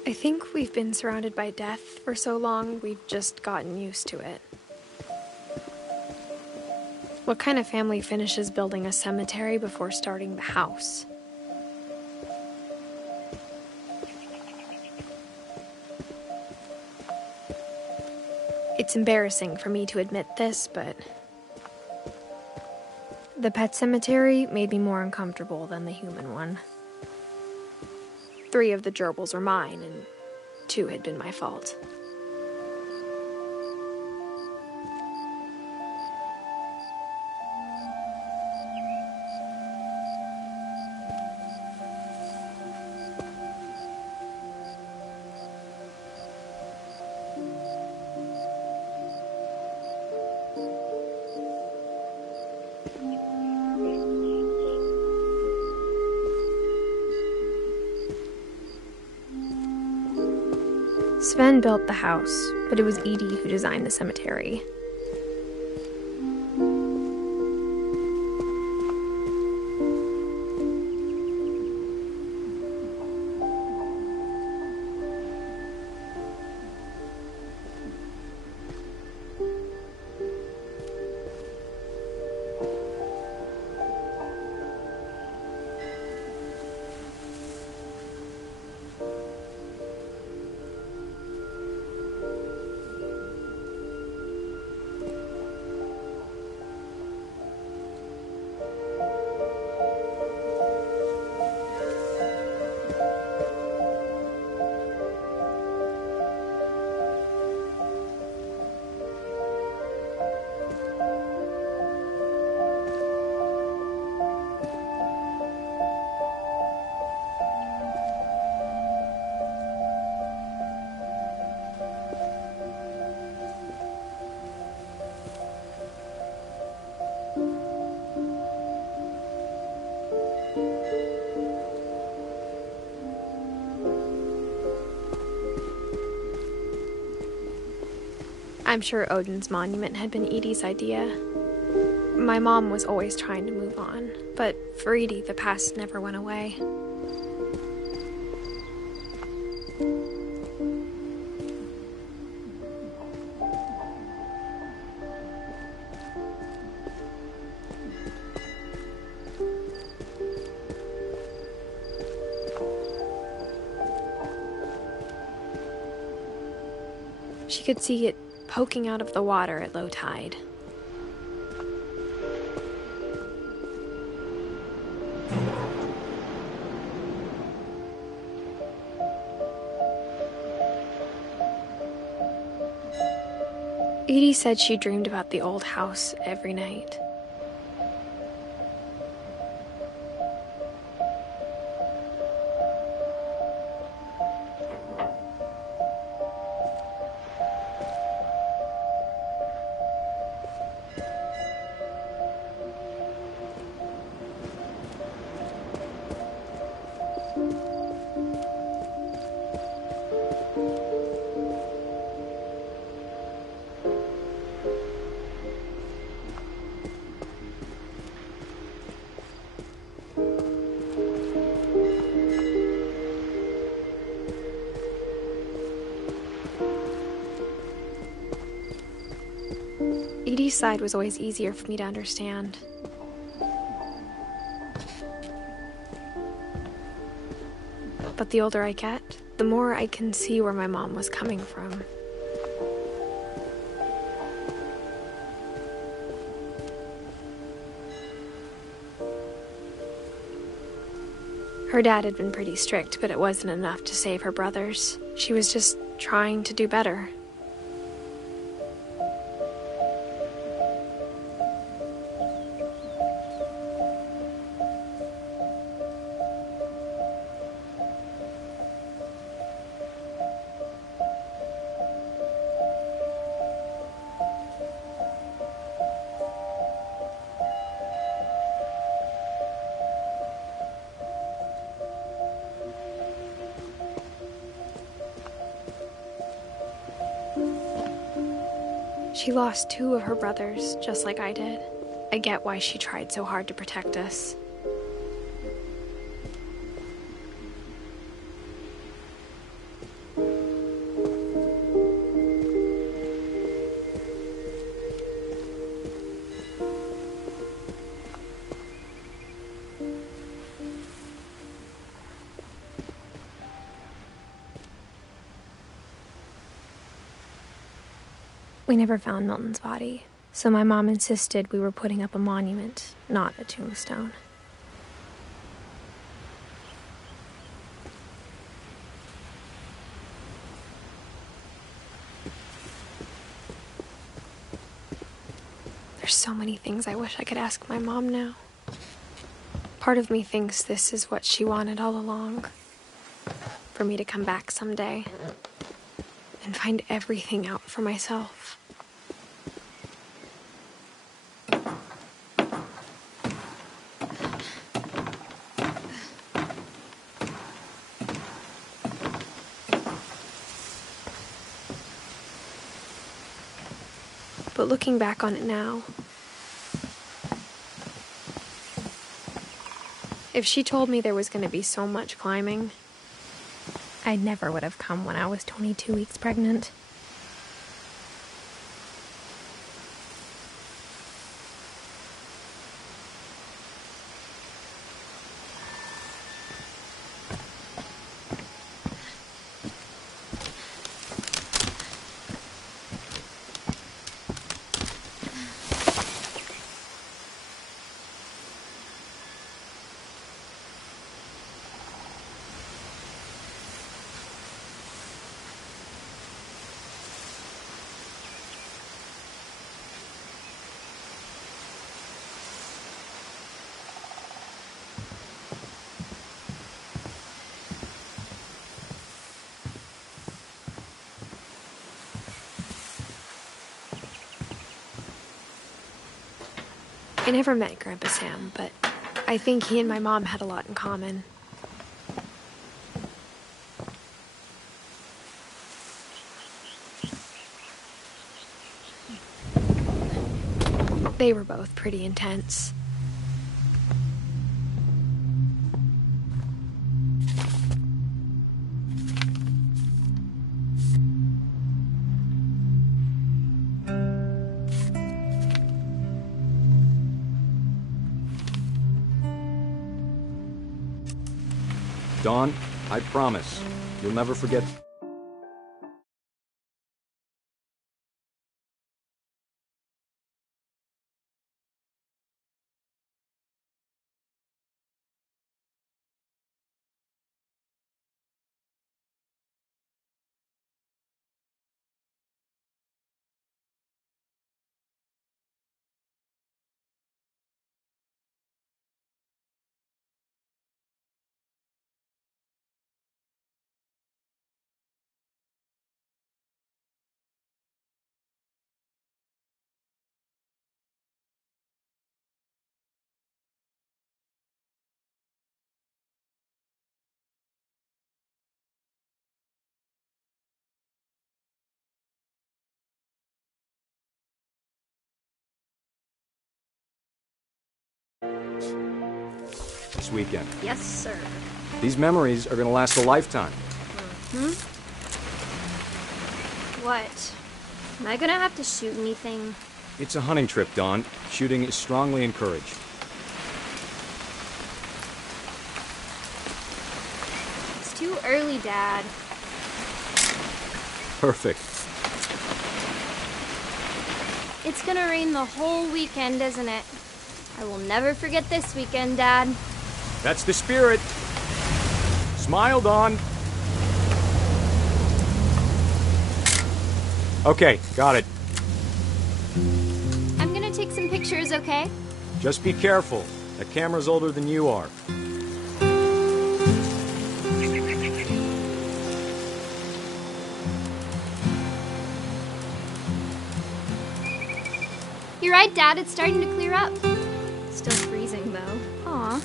I think we've been surrounded by death for so long, we've just gotten used to it. What kind of family finishes building a cemetery before starting the house? It's embarrassing for me to admit this, but the pet cemetery made me more uncomfortable than the human one. 3 of the gerbils were mine, and 2 had been my fault. Sven built the house, but it was Edie who designed the cemetery. I'm sure Odin's monument had been Edie's idea. My mom was always trying to move on, but for Edie, the past never went away. She could see it poking out of the water at low tide. Edie said she dreamed about the old house every night. Edie's side was always easier for me to understand. But the older I get, the more I can see where my mom was coming from. Her dad had been pretty strict, but it wasn't enough to save her brothers. She was just trying to do better. She lost 2 of her brothers, just like I did. I get why she tried so hard to protect us. We never found Milton's body, so my mom insisted we were putting up a monument, not a tombstone. There's so many things I wish I could ask my mom now. Part of me thinks this is what she wanted all along. For me to come back someday and find everything out for myself. But looking back on it now, if she told me there was going to be so much climbing, I never would have come when I was 22 weeks pregnant. I never met Grandpa Sam, but I think he and my mom had a lot in common. They were both pretty intense. Dawn, I promise, you'll never forget. This weekend. Yes, sir. These memories are gonna last a lifetime. What? Am I gonna have to shoot anything? It's a hunting trip, Dawn. Shooting is strongly encouraged. It's too early, Dad. Perfect. It's gonna rain the whole weekend, isn't it? I will never forget this weekend, Dad. That's the spirit. Smile, Dawn. Okay, got it. I'm gonna take some pictures, okay? Just be careful. That camera's older than you are. You're right, Dad. It's starting to clear up. Still freezing, though. Aw.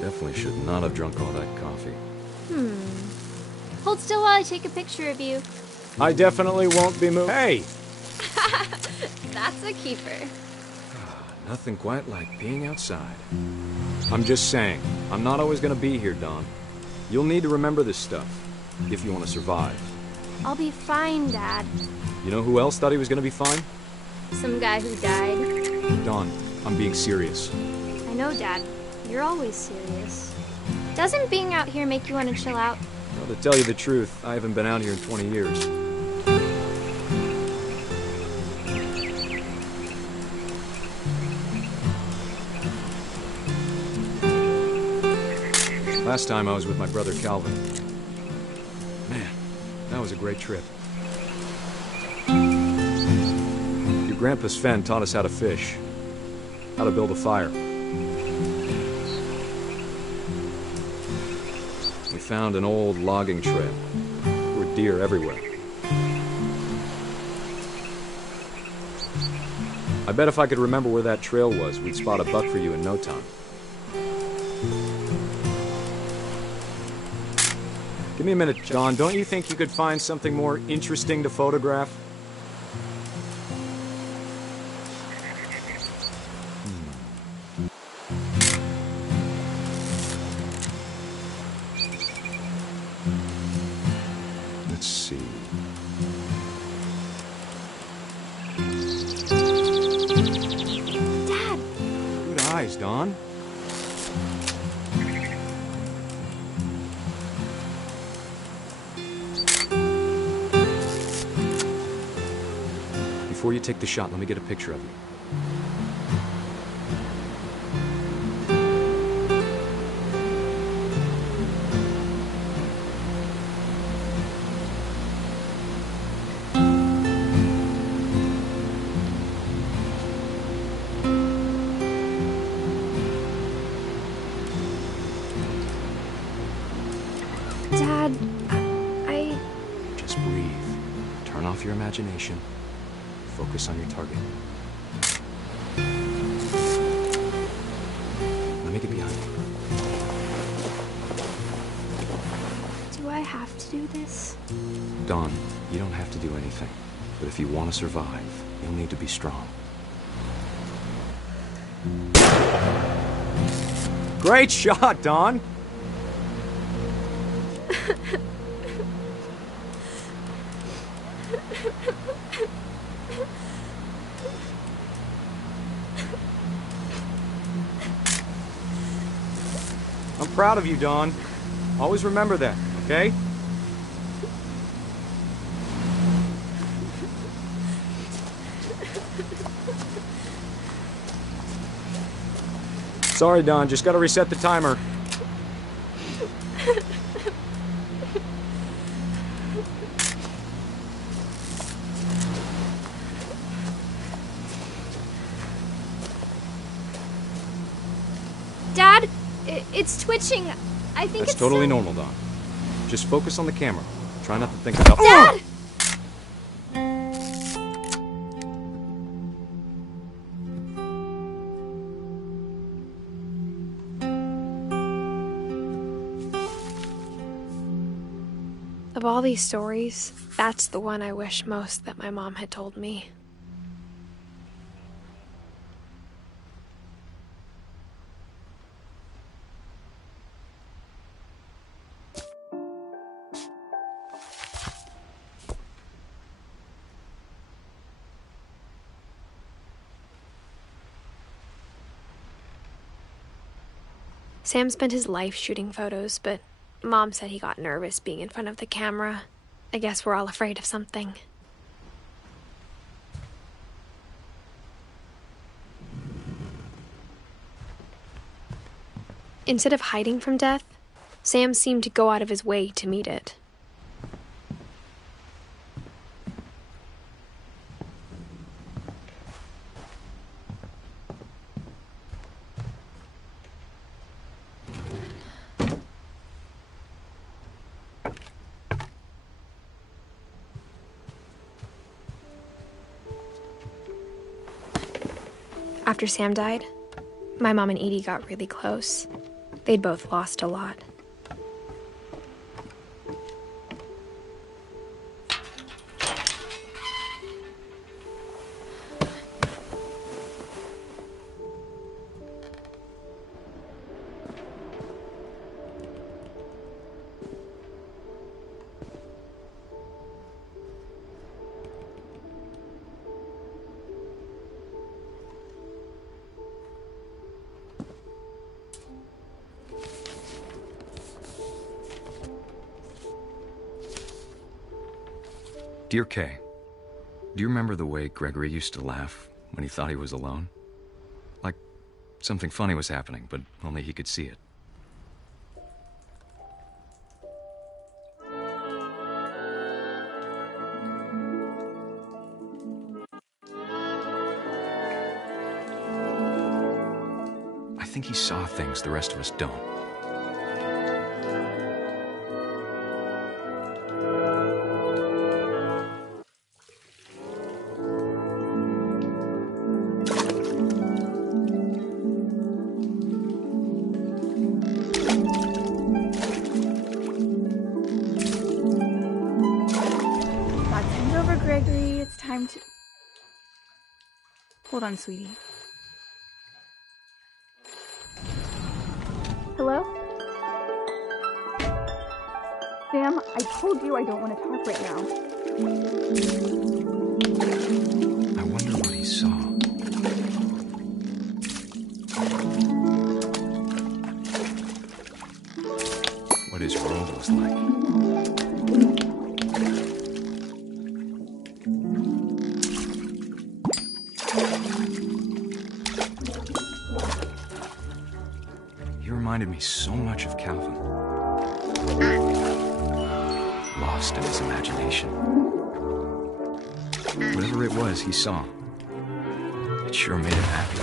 Definitely should not have drunk all that coffee. Hold still while I take a picture of you. I definitely won't be moved. Hey! That's a keeper. Nothing quite like being outside. I'm just saying, I'm not always gonna be here, Dawn. You'll need to remember this stuff, if you want to survive. I'll be fine, Dad. You know who else thought he was gonna be fine? Some guy who died. Dawn, I'm being serious. I know, Dad. You're always serious. Doesn't being out here make you want to chill out? Well, to tell you the truth, I haven't been out here in 20 years. Last time I was with my brother Calvin. Man, was a great trip. Your grandpa Sven taught us how to fish, how to build a fire. We found an old logging trail. There were deer everywhere. I bet if I could remember where that trail was, we'd spot a buck for you in no time. Give me a minute, John. Don't you think you could find something more interesting to photograph? Let's see. Dad! Good eyes, Don. Before you take the shot, let me get a picture of you. Dad, Just breathe. Turn off your imagination. Focus on your target. Let me get behind you. do I have to do this? Dawn, you don't have to do anything. But if you want to survive, you'll need to be strong. Great shot, Dawn! I'm proud of you, Dawn. Always remember that, okay? Sorry, Dawn. Just gotta reset the timer. Dad, it's twitching. I think That's it's totally so... normal, Dawn. Just focus on the camera. Try not to think about... Dad! Of all these stories, that's the one I wish most that my mom had told me. Sam spent his life shooting photos, but Mom said he got nervous being in front of the camera. I guess we're all afraid of something. Instead of hiding from death, Sam seemed to go out of his way to meet it. After Sam died, my mom and Edie got really close. They'd both lost a lot. Dear Kay, do you remember the way Gregory used to laugh when he thought he was alone? Like something funny was happening, but only he could see it. think he saw things the rest of us don't. Gregory, it's time to... Hold on, sweetie. Hello? Sam, I told you I don't want to talk right now. I wonder what he saw. What his world was like. Reminded me so much of Calvin. Lost in his imagination. Whatever it was he saw, it sure made him happy.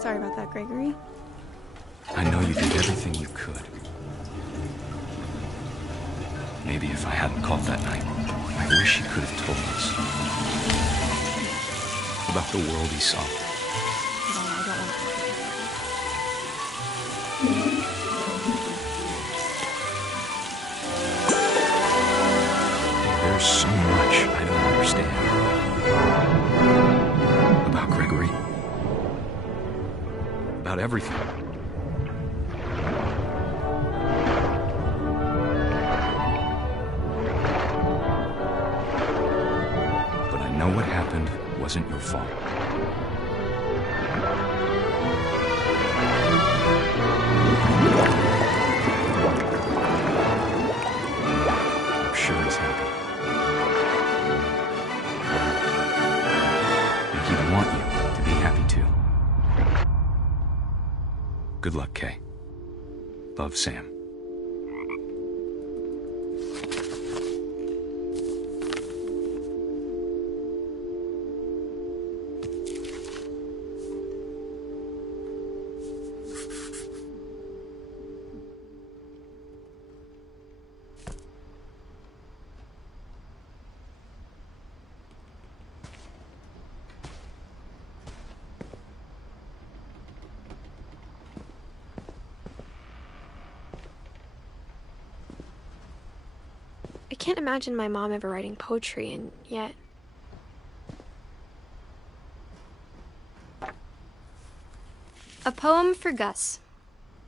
Sorry about that, Gregory. I know you did everything you could. Maybe if I hadn't called that night, I wish he could have told us about the world he saw. No, I don't want to. There's so much I don't understand about Gregory. About everything. But I know what happened wasn't your fault. I'm sure he's happy. And he'd want you to be happy too. Good luck, Kay. Love, Sam. I can't imagine my mom ever writing poetry, and yet... A poem for Gus,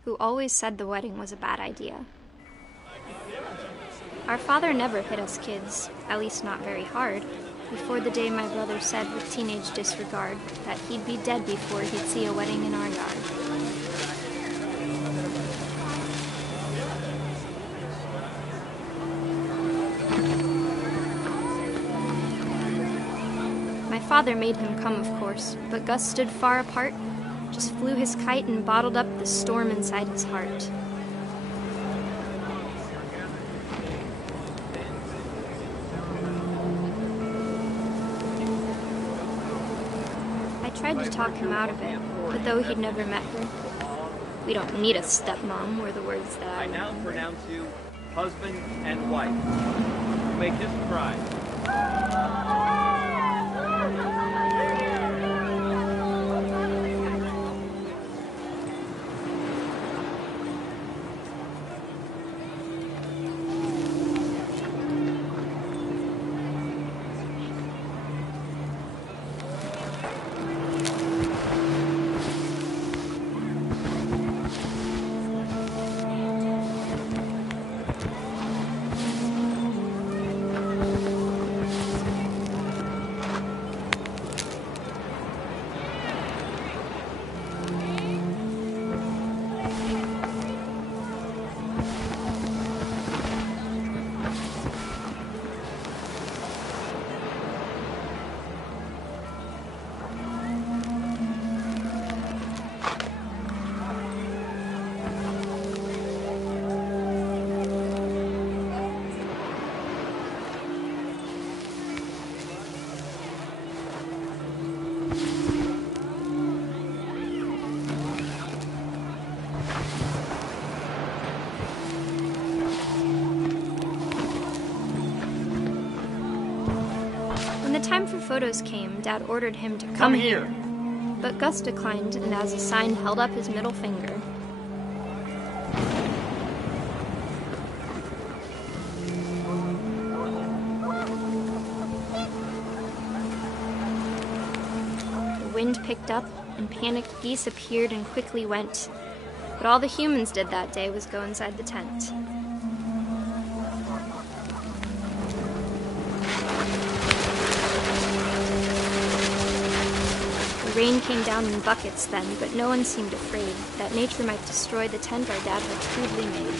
who always said the wedding was a bad idea. Our father never hit us kids, at least not very hard, before the day my brother said with teenage disregard that he'd be dead before he'd see a wedding in our yard. My father made him come, of course, but Gus stood far apart, just flew his kite and bottled up the storm inside his heart. I tried to talk him out of it, but though he'd never met her, "We don't need a stepmom," were the words that I now pronounce you husband and wife. You may kiss the bride. When the time for photos came, Dad ordered him to Come here. But Gus declined, and as a sign held up his middle finger. The wind picked up, and panicked geese appeared and quickly went. But all the humans did that day was go inside the tent. The rain came down in buckets then, but no one seemed afraid that nature might destroy the tent our dad had crudely made.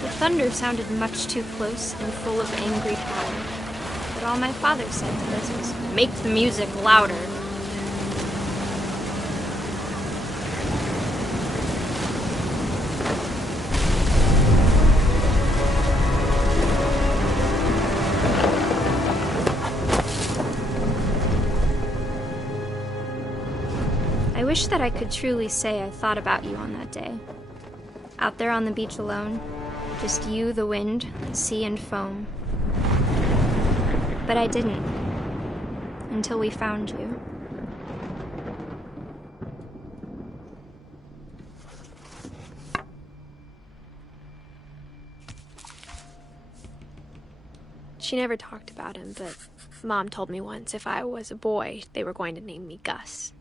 The thunder sounded much too close and full of angry power, but all my father said to this was, "Make the music louder." I wish that I could truly say I thought about you on that day. Out there on the beach alone, just you, the wind, the sea, and foam. But I didn't, until we found you. She never talked about him, but Mom told me once if I was a boy, they were going to name me Gus.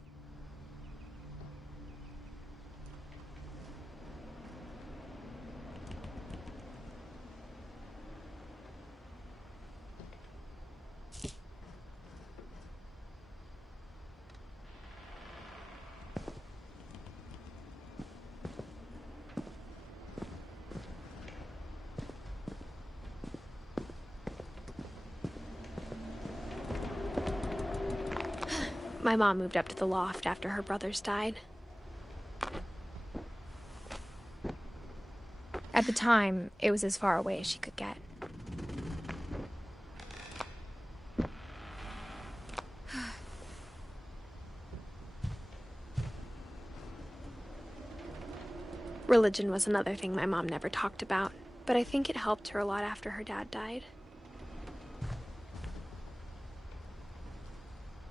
My mom moved up to the loft after her brothers died. At the time, it was as far away as she could get. Religion was another thing my mom never talked about, but I think it helped her a lot after her dad died.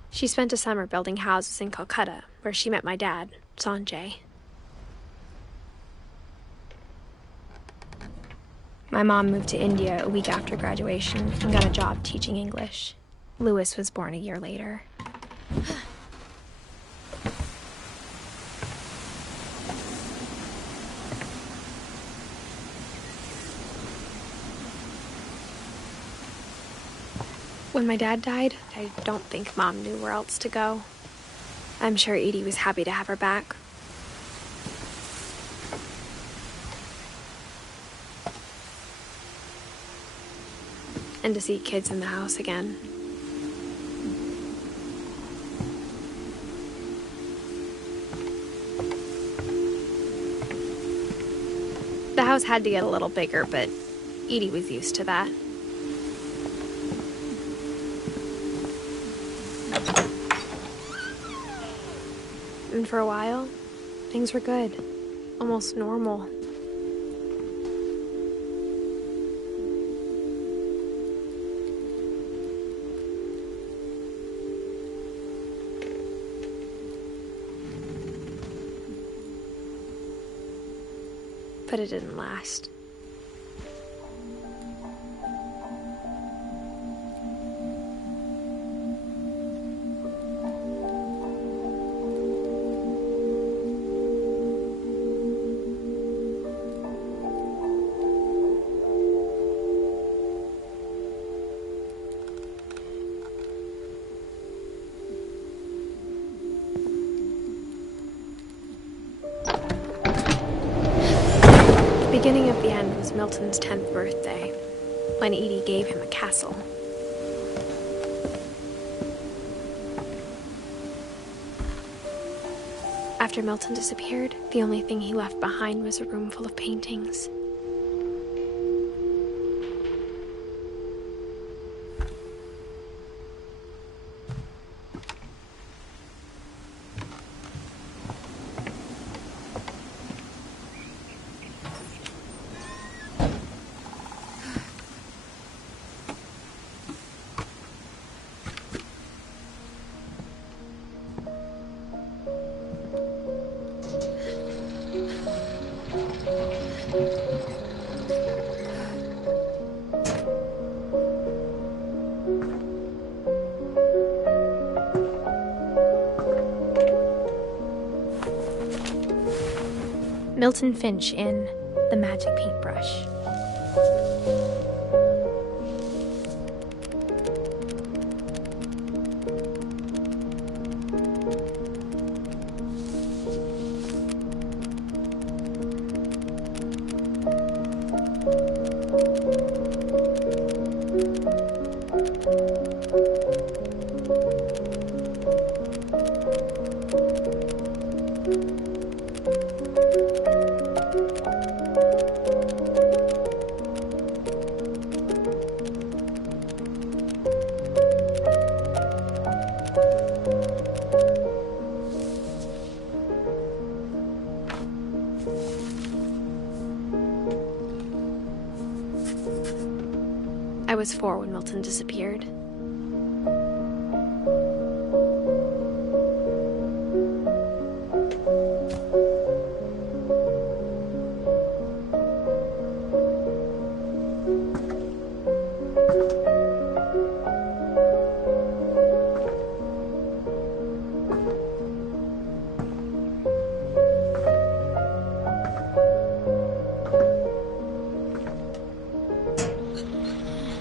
She spent a summer building houses in Calcutta, where she met my dad, Sanjay. My mom moved to India a week after graduation and got a job teaching English. Louis was born a year later. When my dad died, I don't think Mom knew where else to go. I'm sure Edie was happy to have her back. And to see kids in the house again. The house had to get a little bigger, but Edie was used to that. And for a while, things were good. Almost normal. But it didn't last. The beginning of the end was Milton's 10th birthday, when Edie gave him a castle. After Milton disappeared, the only thing he left behind was a room full of paintings. Milton Finch in The Magic Paintbrush. I was 4 when Milton disappeared.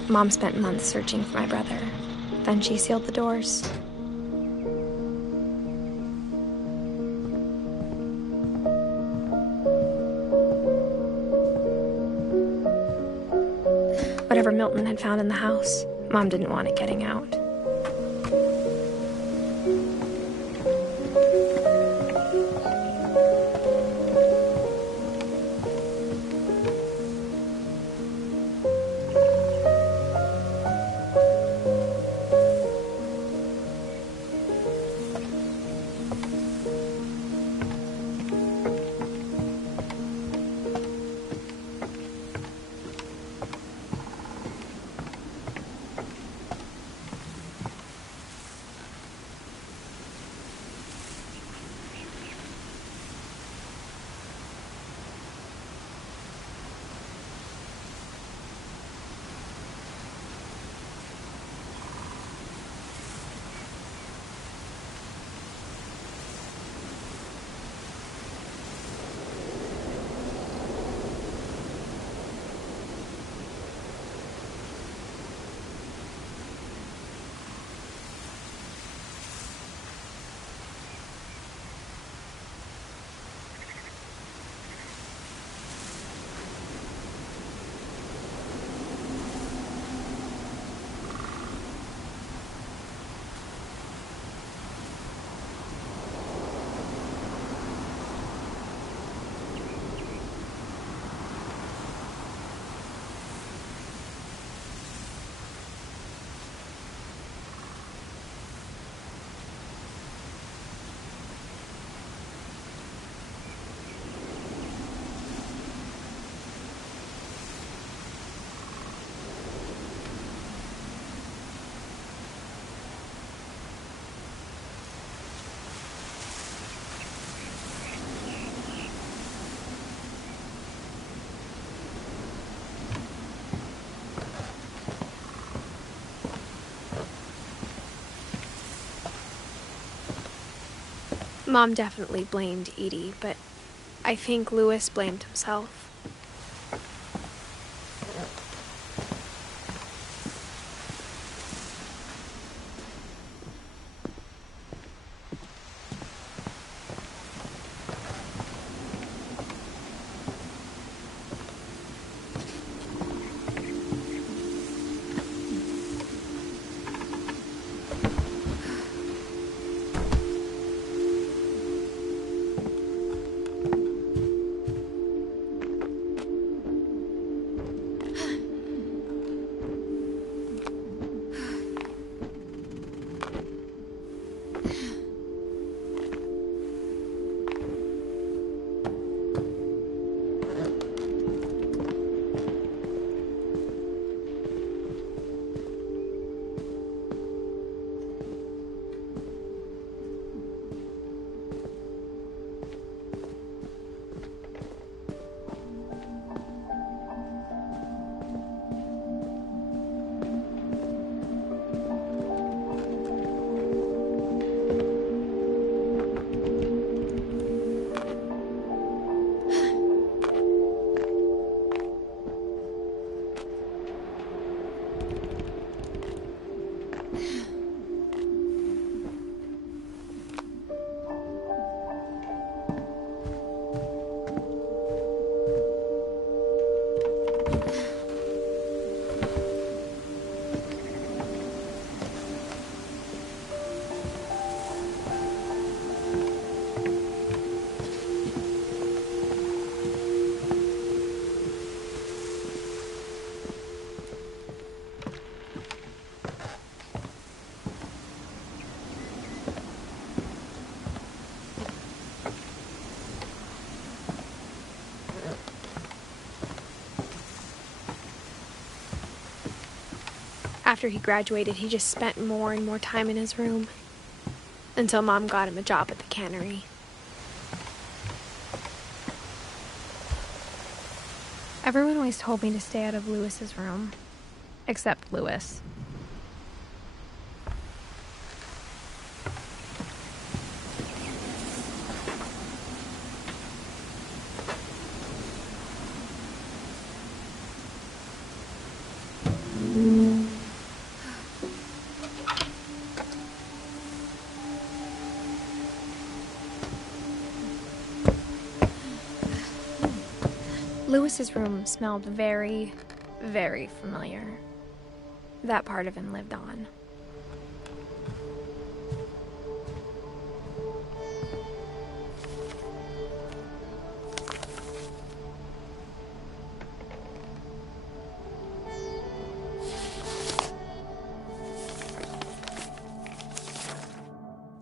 Mom spent months searching for my brother. Then she sealed the doors. Whatever Milton had found in the house, Mom didn't want it getting out. Mom definitely blamed Edie, but I think Louis blamed himself. After he graduated, he just spent more and more time in his room. Until Mom got him a job at the cannery. Everyone always told me to stay out of Lewis's room. Except Lewis. Lewis's room smelled very, very familiar. That part of him lived on.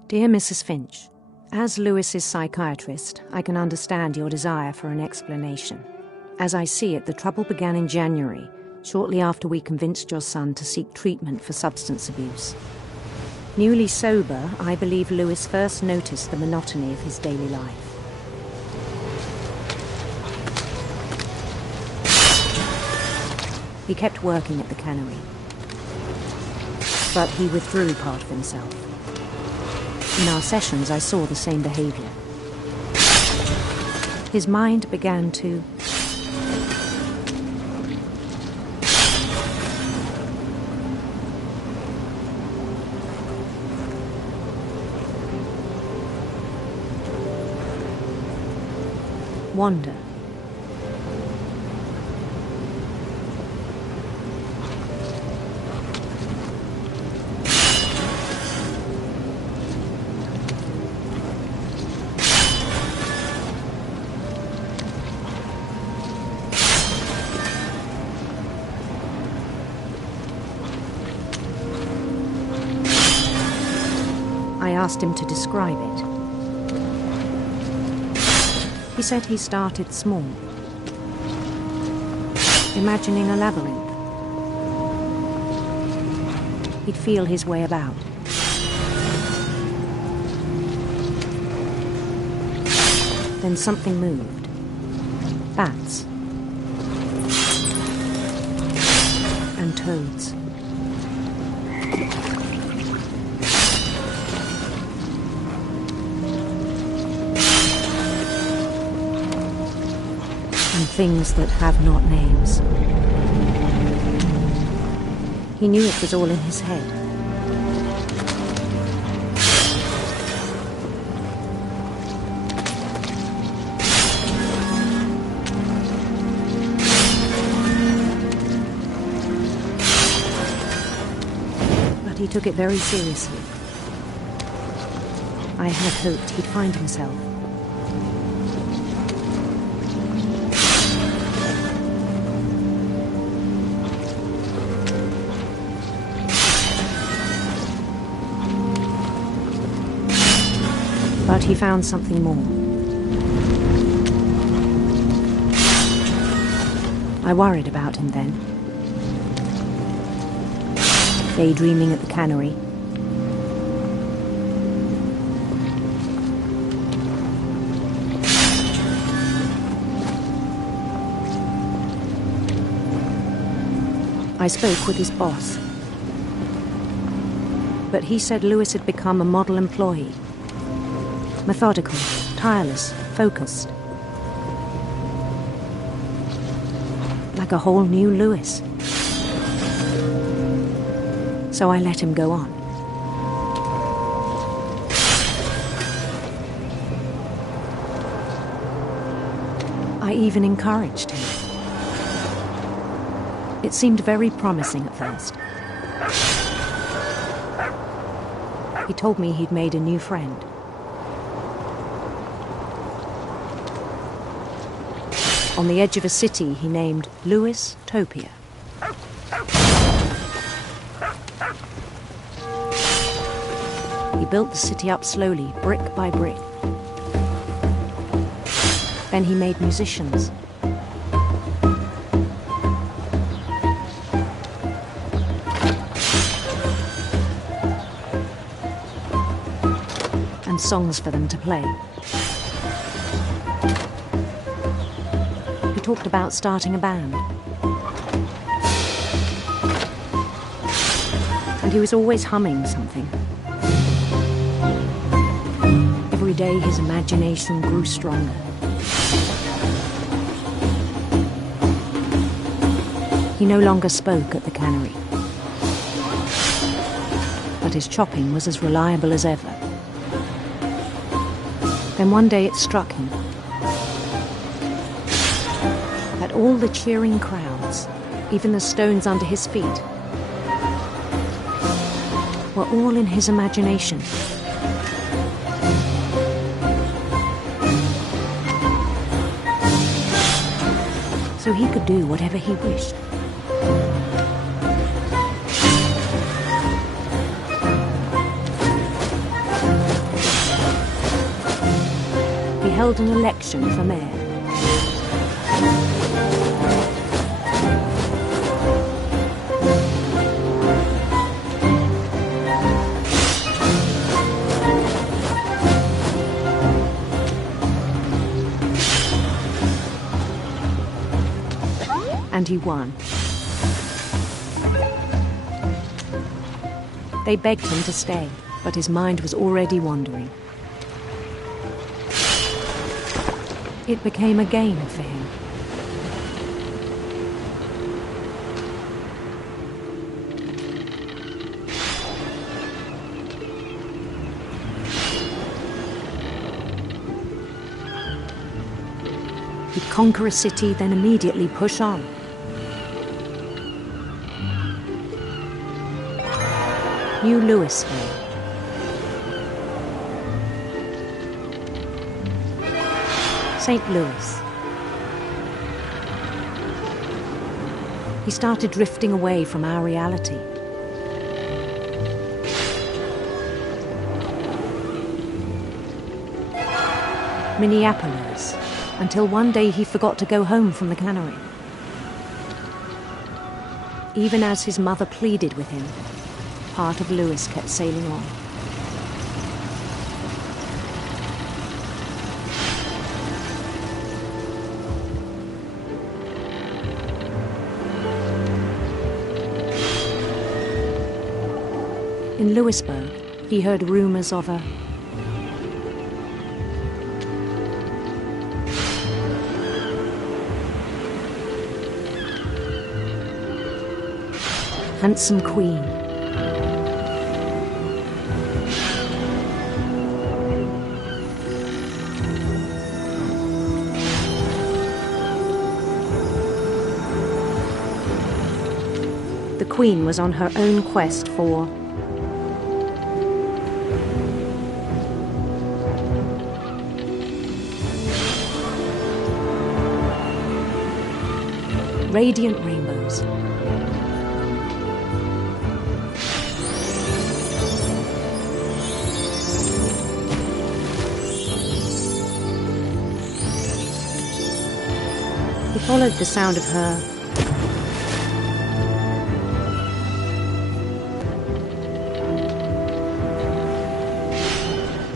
Dear Mrs. Finch, as Lewis's psychiatrist, I can understand your desire for an explanation. As I see it, the trouble began in January, shortly after we convinced your son to seek treatment for substance abuse. Newly sober, I believe Lewis first noticed the monotony of his daily life. He kept working at the cannery, but he withdrew part of himself. In our sessions, I saw the same behavior. His mind began to wander. I asked him to describe it. He said he started small, imagining a labyrinth. He'd feel his way about. Then something moved. Bats. And toads. Things that have not names. He knew it was all in his head. But he took it very seriously. I had hoped he'd find himself. But he found something more. I worried about him then. Daydreaming at the cannery. I spoke with his boss. But he said Lewis had become a model employee. Methodical, tireless, focused. Like a whole new Lewis. So I let him go on. I even encouraged him. It seemed very promising at first. He told me he'd made a new friend. On the edge of a city he named Lewis Topia. He built the city up slowly, brick by brick. Then he made musicians. songs for them to play. He talked about starting a band. And he was always humming something. Every day his imagination grew stronger. He no longer spoke at the cannery. But his chopping was as reliable as ever. Then one day it struck him that all the cheering crowds, even the stones under his feet, were all in his imagination. So he could do whatever he wished. He held an election for mayor. And he won. They begged him to stay, but his mind was already wandering. It became a game for him. He'd conquer a city, then immediately push on. New Louisville. St. Louis. He started drifting away from our reality. Minneapolis, until one day he forgot to go home from the cannery. Even as his mother pleaded with him, part of Louis kept sailing on. In Louisburg, he heard rumors of a handsome queen. The queen was on her own quest for radiant rainbows. He followed the sound of her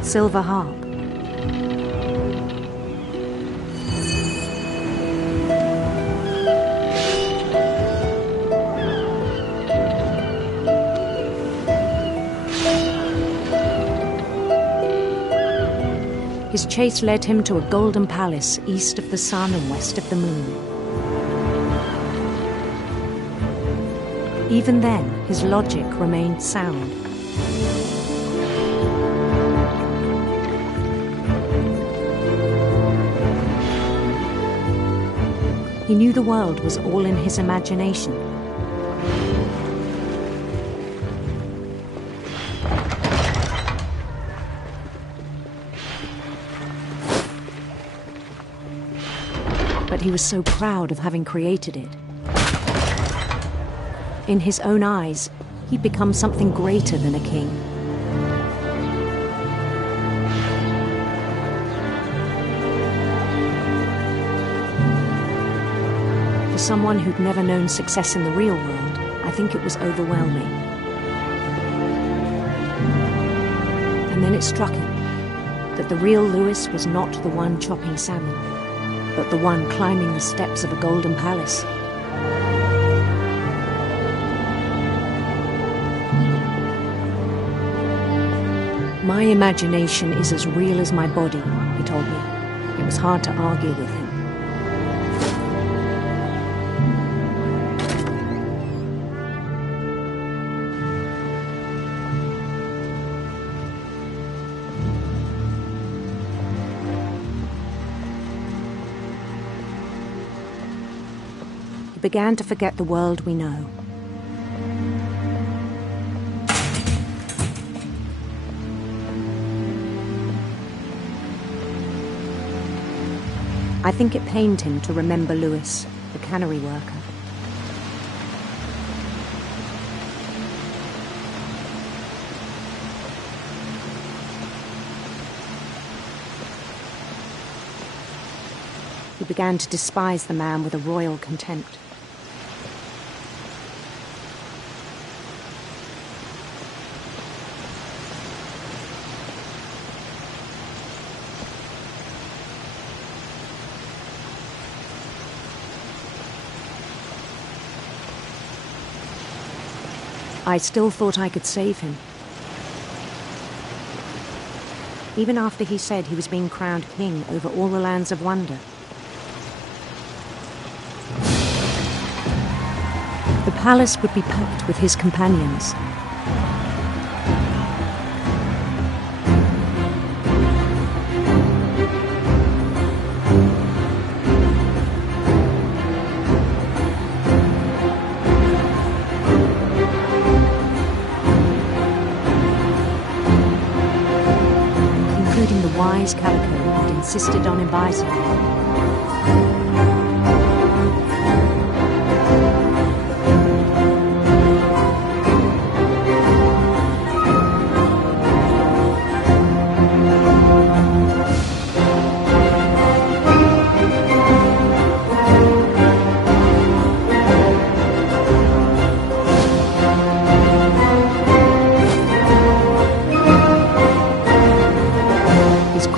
silver harp. His chase led him to a golden palace east of the sun and west of the moon. Even then, his logic remained sound. He knew the world was all in his imagination. But he was so proud of having created it. In his own eyes, he'd become something greater than a king. For someone who'd never known success in the real world, I think it was overwhelming. And then it struck him. that the real Lewis was not the one chopping salmon, but the one climbing the steps of a golden palace. My imagination is as real as my body, he told me. It was hard to argue with him. He began to forget the world we know. I think it pained him to remember Lewis, the cannery worker. He began to despise the man with a royal contempt. I still thought I could save him. Even after he said he was being crowned king over all the lands of wonder. The palace would be packed with his companions. Wise Calico had insisted on inviting him.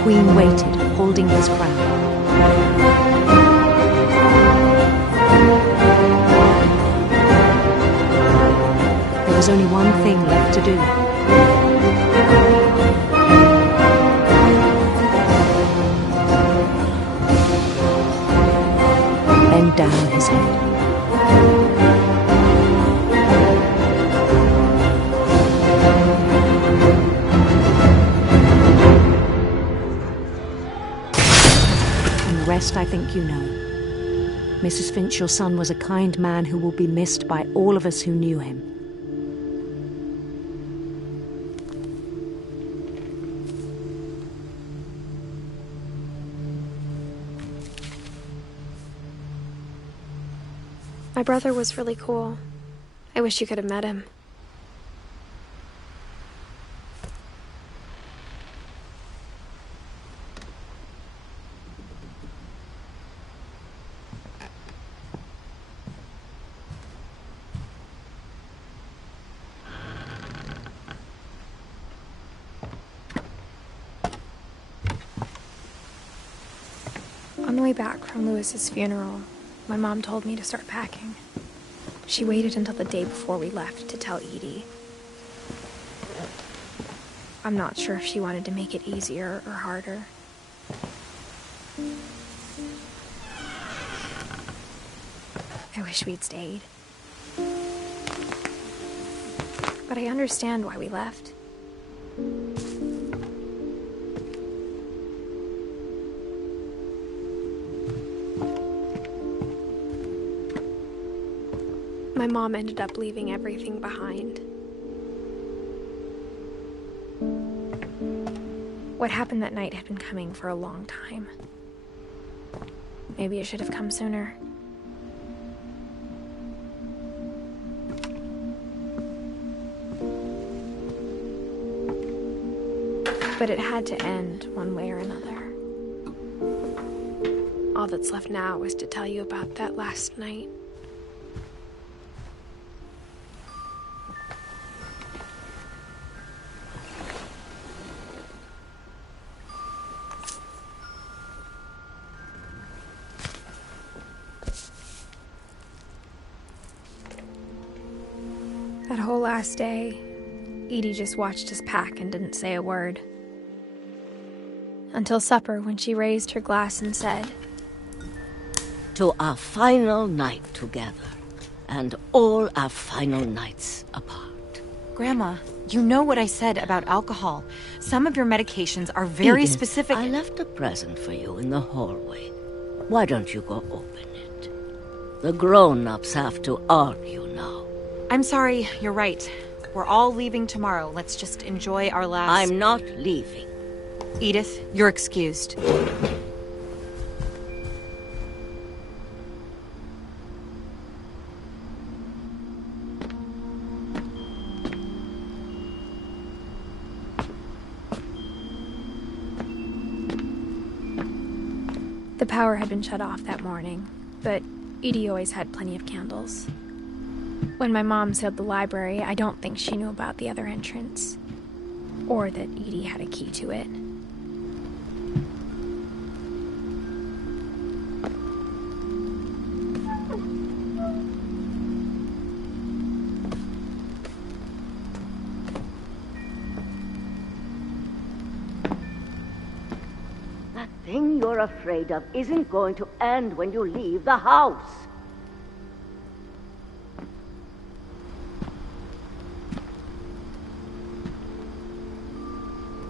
Queen waited, holding his crown. There was only one thing left to do. Bend down his head. I think you know. Mrs. Finch, your son was a kind man who will be missed by all of us who knew him. My brother was really cool. I wish you could have met him. On the way back from Lewis's funeral, my mom told me to start packing. She waited until the day before we left to tell Edie. I'm not sure if she wanted to make it easier or harder. I wish we'd stayed. But I understand why we left. My mom ended up leaving everything behind. What happened that night had been coming for a long time. Maybe it should have come sooner. But it had to end one way or another. All that's left now is to tell you about that last night. That whole last day, Edie just watched us pack and didn't say a word. Until supper, when she raised her glass and said, "To our final night together, and all our final nights apart." Grandma, you know what I said about alcohol. Some of your medications are very Edith, specific. I left a present for you in the hallway. Why don't you go open it? The grown-ups have to argue now. I'm sorry, you're right. We're all leaving tomorrow. Let's just enjoy our last... I'm not leaving. Edith, you're excused. The power had been shut off that morning, but Edie always had plenty of candles. When my mom sealed the library, I don't think she knew about the other entrance, or that Edie had a key to it. That thing you're afraid of isn't going to end when you leave the house.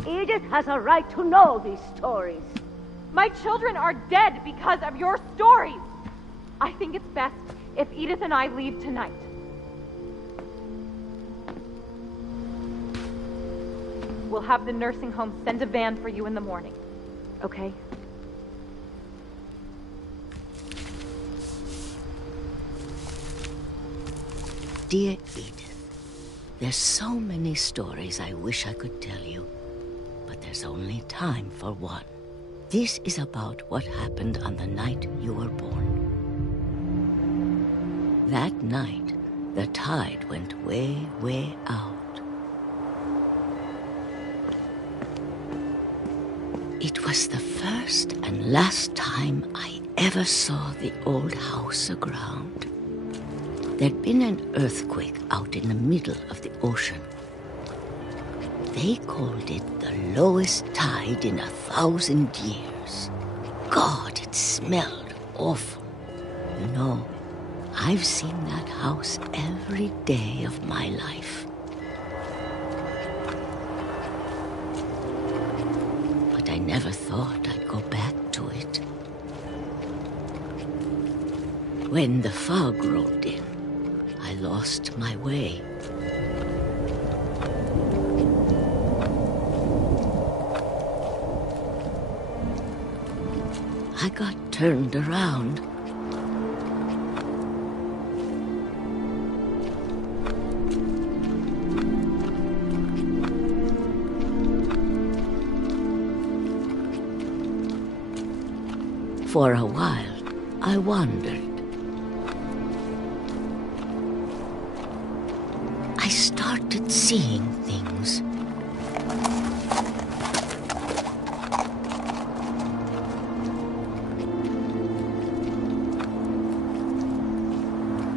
Edith has a right to know these stories. My children are dead because of your stories. I think it's best if Edith and I leave tonight. We'll have the nursing home send a van for you in the morning. Okay? Dear Edith, there's so many stories I wish I could tell you, but there's only time for one. This is about what happened on the night you were born. That night, the tide went way, way out. It was the first and last time I ever saw the old house aground. There'd been an earthquake out in the middle of the ocean. They called it the lowest tide in 1,000 years. God, it smelled awful. You know, I've seen that house every day of my life. But I never thought I'd go back to it. When the fog rolled in, I lost my way. I got turned around. For a while, I wandered. I started seeing things.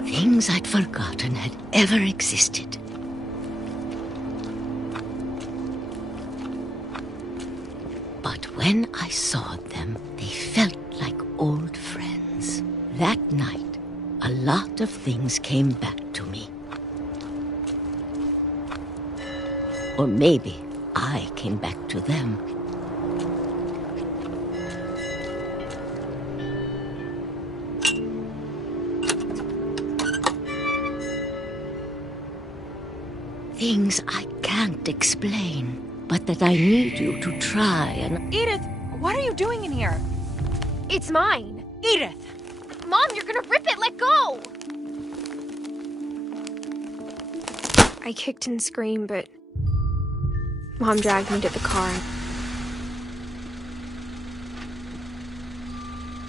Things I'd forgotten had ever existed. But when I saw them, they felt like old friends. That night, a lot of things came back to me. Or maybe I came back to them. Things I can't explain, but that I need you to try and... Edith, what are you doing in here? It's mine. Edith! Mom, you're gonna rip it! Let go! I kicked and screamed, but Mom dragged me to the car.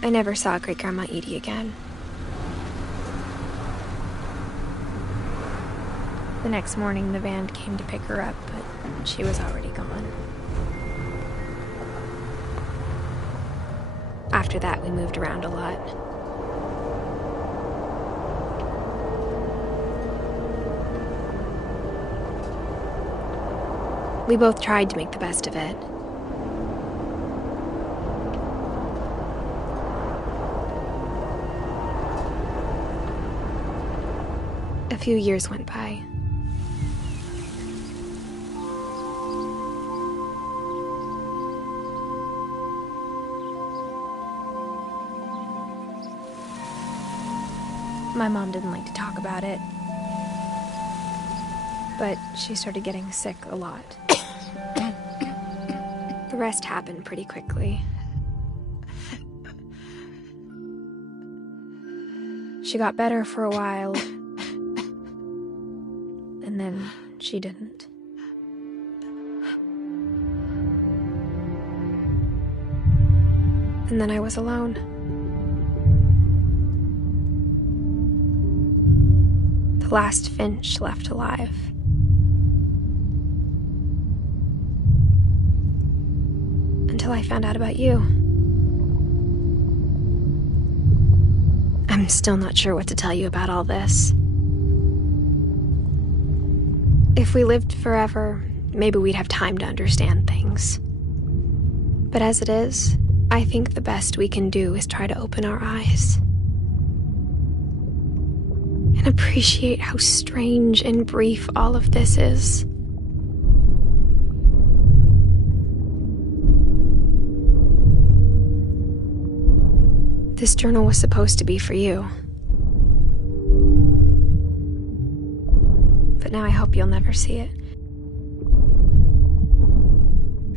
I never saw Great-Grandma Edie again. The next morning, the van came to pick her up, but she was already gone. After that, we moved around a lot. We both tried to make the best of it. A few years went by. My mom didn't like to talk about it, but she started getting sick a lot. The rest happened pretty quickly. She got better for a while, and then she didn't. And then I was alone. The last Finch left alive. Until I found out about you. I'm still not sure what to tell you about all this. If we lived forever, maybe we'd have time to understand things. But as it is, I think the best we can do is try to open our eyes. And appreciate how strange and brief all of this is. This journal was supposed to be for you. But now I hope you'll never see it.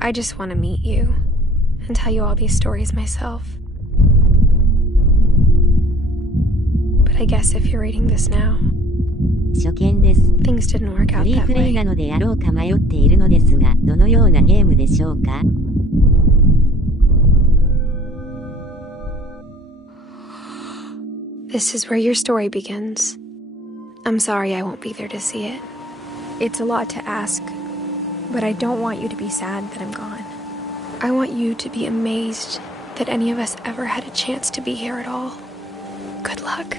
I just want to meet you and tell you all these stories myself. But I guess if you're reading this now, 初見です。 things didn't work out フリー that プレイ way. なのでやろうか迷っているのですが、どのようなゲームでしょうか? This is where your story begins. I'm sorry I won't be there to see it. It's a lot to ask, but I don't want you to be sad that I'm gone. I want you to be amazed that any of us ever had a chance to be here at all. Good luck.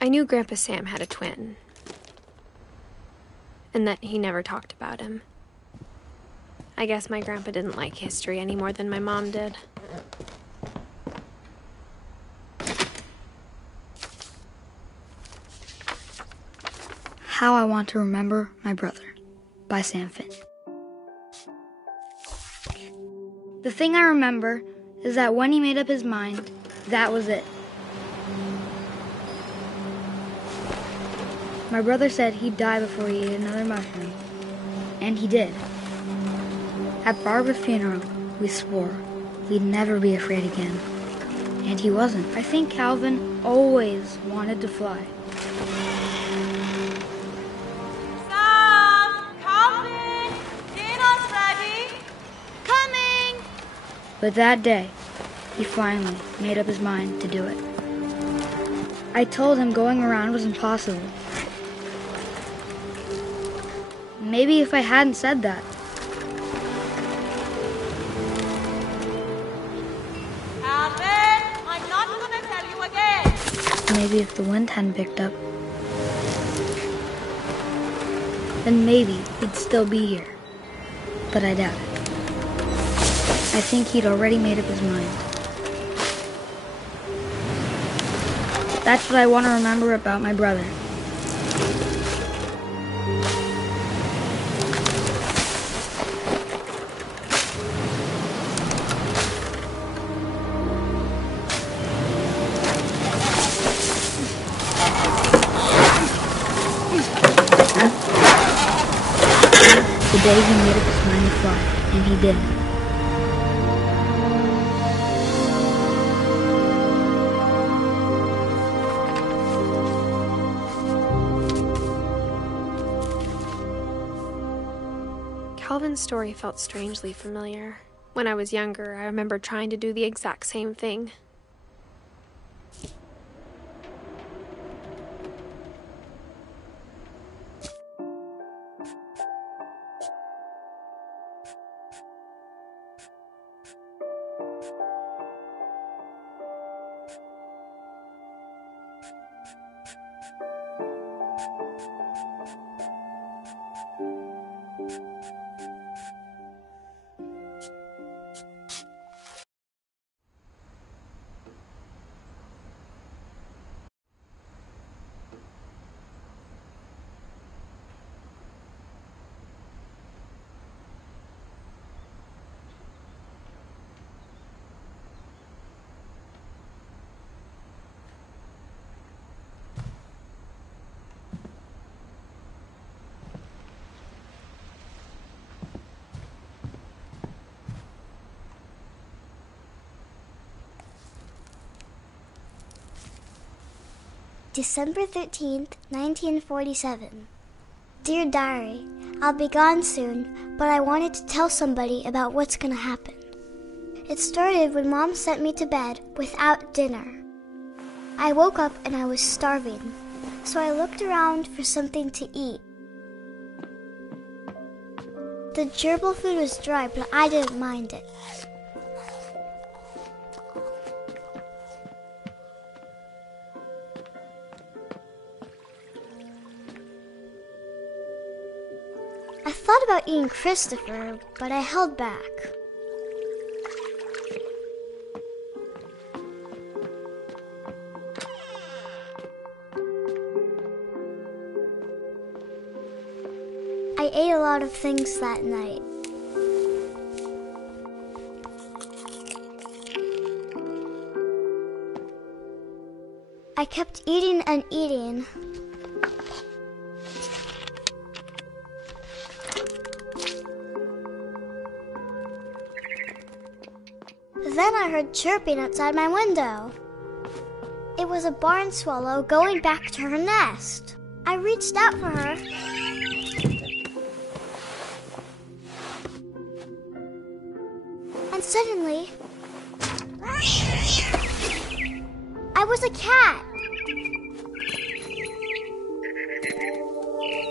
I knew Grandpa Sam had a twin, and that he never talked about him. I guess my grandpa didn't like history any more than my mom did. How I Want to Remember My Brother by Sam Finch. The thing I remember is that when he made up his mind, that was it. My brother said he'd die before he ate another mushroom. And he did. At Barbara's funeral, we swore we'd never be afraid again. And he wasn't. I think Calvin always wanted to fly. Sam! Calvin! Dinner's ready! Coming! But that day, he finally made up his mind to do it. I told him going around was impossible. Maybe if I hadn't said that. Calvin, I'm not gonna tell you again. Maybe if the wind hadn't picked up, then maybe he'd still be here. But I doubt it. I think he'd already made up his mind. That's what I want to remember about my brother. The day he made up his mind to fly, and he did. Calvin's story felt strangely familiar. When I was younger, I remember trying to do the exact same thing. December 13th, 1947. Dear Diary, I'll be gone soon, but I wanted to tell somebody about what's gonna happen. It started when Mom sent me to bed without dinner. I woke up and I was starving, so I looked around for something to eat. The gerbil food was dry, but I didn't mind it. I thought about eating Christopher, but I held back. I ate a lot of things that night. I kept eating and eating. Then I heard chirping outside my window. It was a barn swallow going back to her nest. I reached out for her. And suddenly, I was a cat.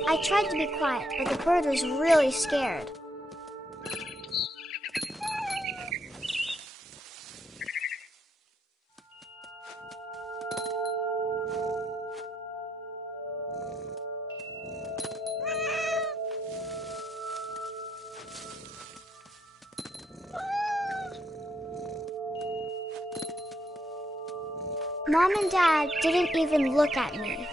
I tried to be quiet, but the bird was really scared. Mom and Dad didn't even look at me.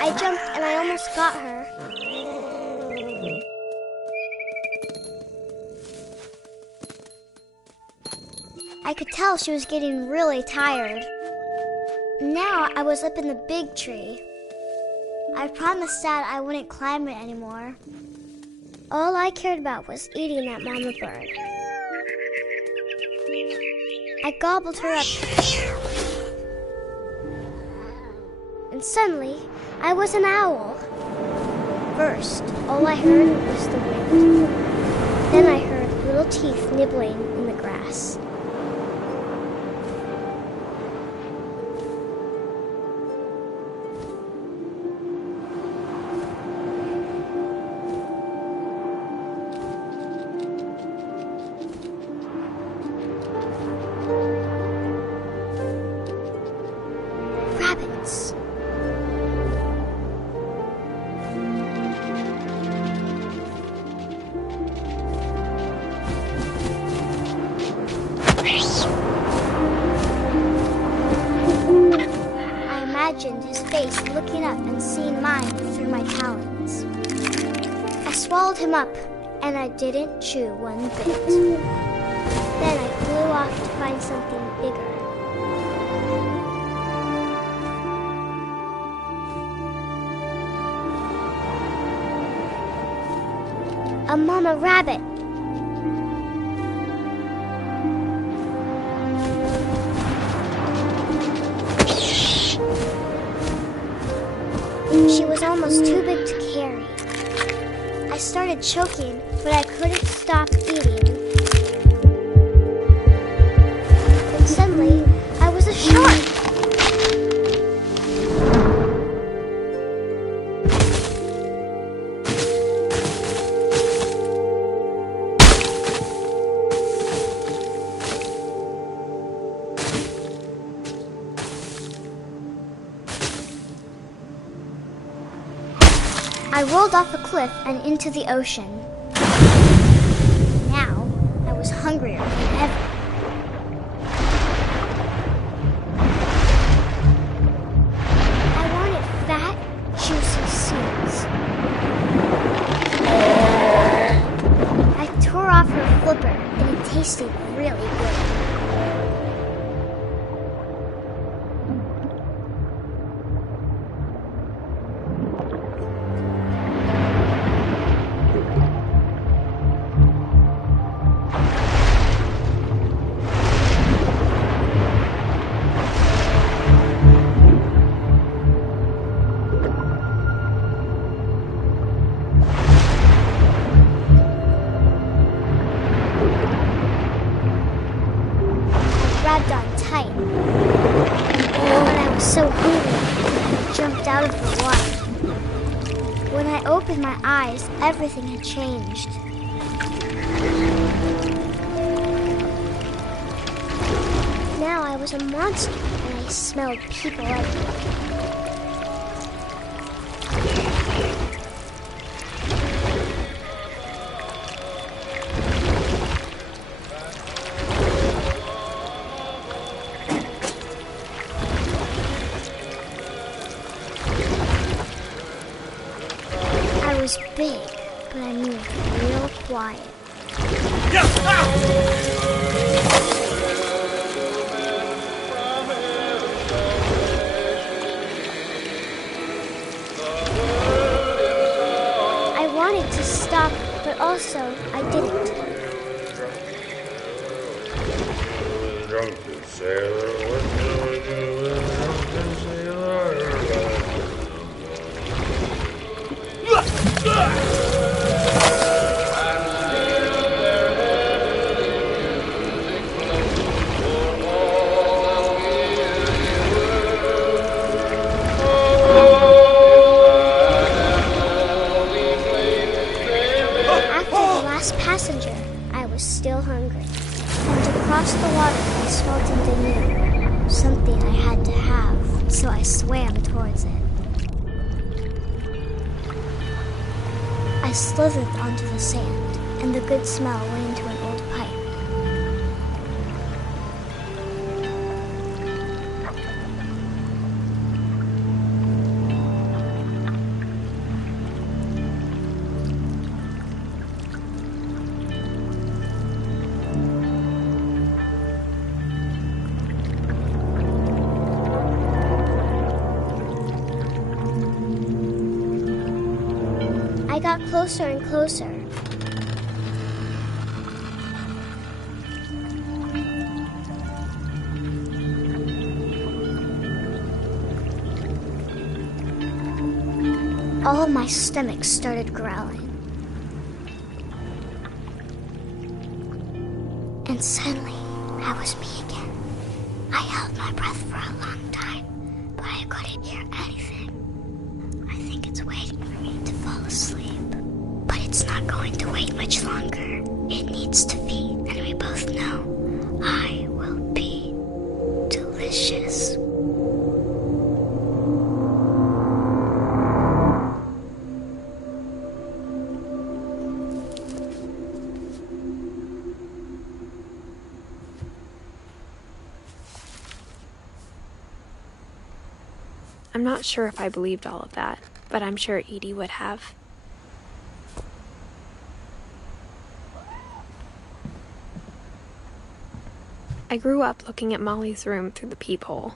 I jumped and I almost got her. I could tell she was getting really tired. Now I was up in the big tree. I promised Dad I wouldn't climb it anymore. All I cared about was eating that mama bird. I gobbled her up. And suddenly, I was an owl. First, all I heard was the wind. Then I heard little teeth nibbling in the grass. Rabbits. I imagined his face looking up and seeing mine through my talons. I swallowed him up, and I didn't chew one bit. Then I flew off to find something bigger. A mama rabbit. She was almost too big to carry. I started choking, but I couldn't stop eating. And suddenly, I was a shark. I rolled off a cliff and into the ocean. Now, I was hungrier than ever. I wanted fat, juicy seals. I tore off her flipper, and it tasted really good. Grabbed on tight. But I was so hungry, I jumped out of the water. When I opened my eyes, everything had changed. Now I was a monster, and I smelled people everywhere. I was big, but I moved real quiet. Drunken sailor, what do I do with a drunken sailor? Passenger, I was still hungry, and to cross the water I smelled something new, something I had to have, so I swam towards it. I slithered onto the sand, and the good smell went into an old pipe. I got closer and closer. All of my stomach started growling. And suddenly, I was me again. I held my breath for a long time, but I couldn't hear anything. I think it's waiting for me to fall asleep. But it's not going to wait much longer. It needs to feed, and we both know I will be delicious. I'm not sure if I believed all of that, but I'm sure Edie would have. I grew up looking at Molly's room through the peephole.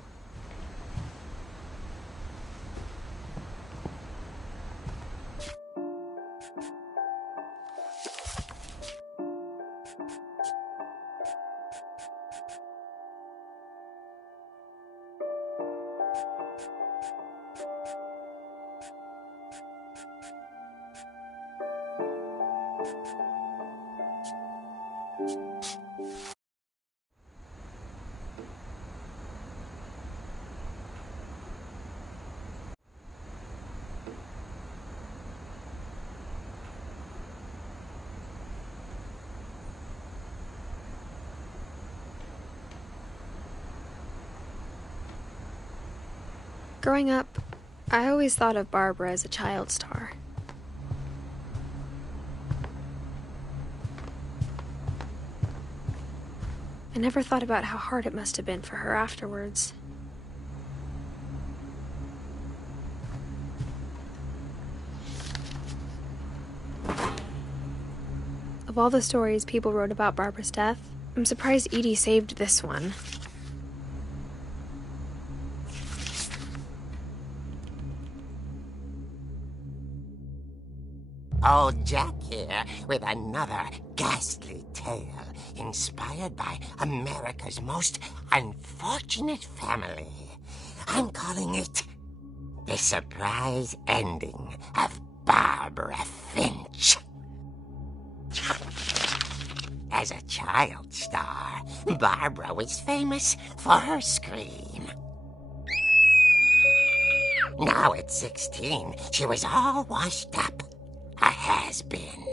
Growing up, I always thought of Barbara as a child star. I never thought about how hard it must have been for her afterwards. Of all the stories people wrote about Barbara's death, I'm surprised Edie saved this one. Old Jack here with another ghastly tale inspired by America's most unfortunate family. I'm calling it The Surprise Ending of Barbara Finch. As a child star, Barbara was famous for her scream. Now at 16, she was all washed up. A has-been.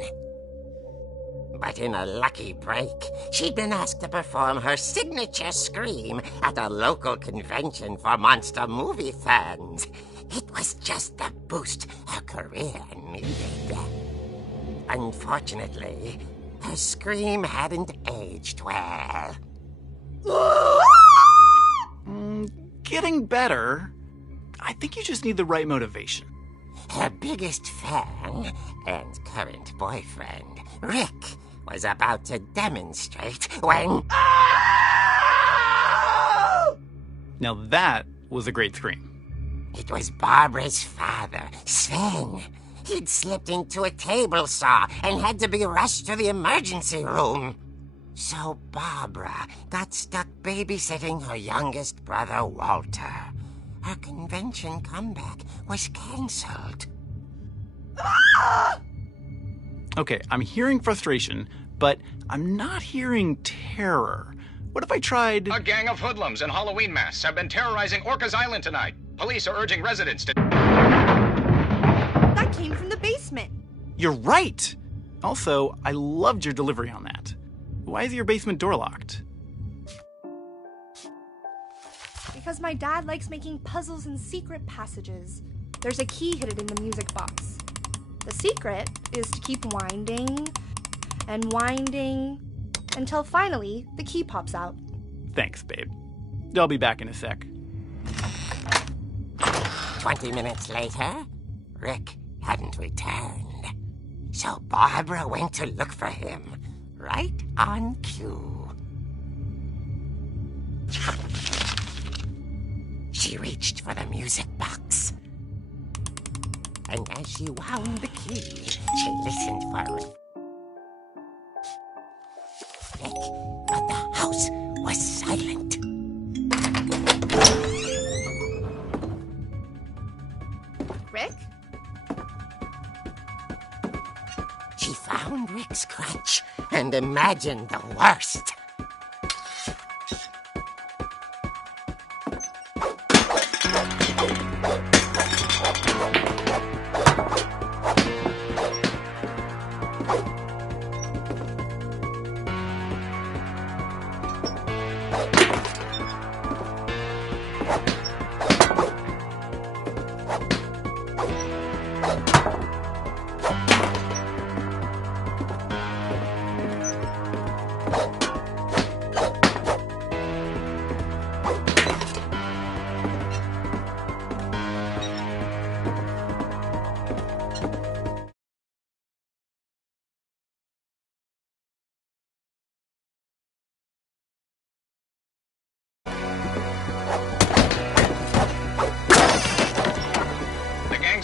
But in a lucky break, she'd been asked to perform her signature scream at a local convention for monster movie fans. It was just the boost her career needed. Unfortunately, her scream hadn't aged well. Getting better. I think you just need the right motivation. Her biggest fan and current boyfriend, Rick, was about to demonstrate when... Now that was a great scream. It was Barbara's father, Sven. He'd slipped into a table saw and had to be rushed to the emergency room. So Barbara got stuck babysitting her youngest brother, Walter. Her convention comeback was cancelled. Okay, I'm hearing frustration, but I'm not hearing terror. What if I tried... A gang of hoodlums in Halloween masks have been terrorizing Orcas Island tonight. Police are urging residents to... That came from the basement. You're right! Also, I loved your delivery on that. Why is your basement door locked? Because my dad likes making puzzles and secret passages. There's a key hidden in the music box. The secret is to keep winding and winding until finally the key pops out. Thanks, babe. I'll be back in a sec. 20 minutes later, Rick hadn't returned. So Barbara went to look for him, right on cue. She reached for the music box. And as she wound the key, she listened for Rick. But the house was silent. Rick? She found Rick's crutch and imagined the worst.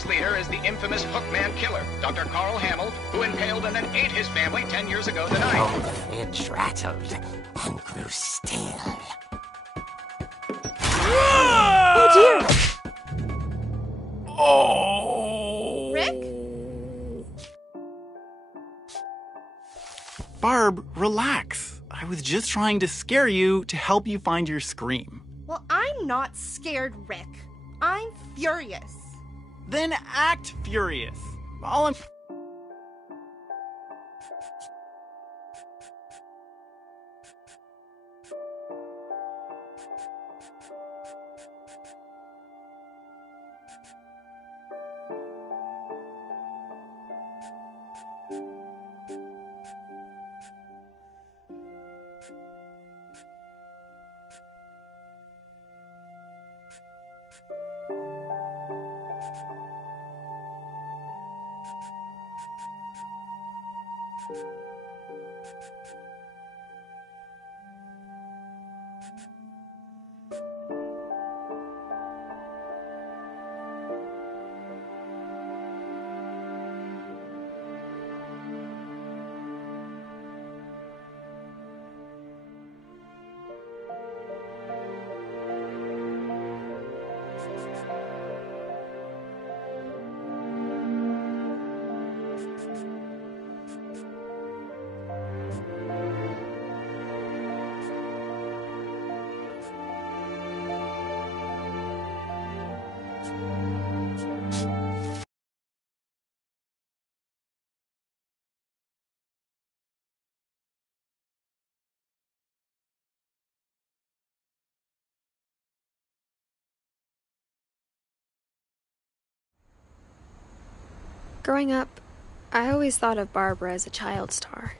Leader is the infamous Hookman killer, Dr. Carl Hamill, who impaled and then ate his family 10 years ago tonight. Oh, Finch rattled and grew still. Oh, dear! Oh! Rick? Barb, relax. I was just trying to scare you to help you find your scream. Well, I'm not scared, Rick. I'm furious. Then act furious. All I'm... Growing up, I always thought of Barbara as a child star.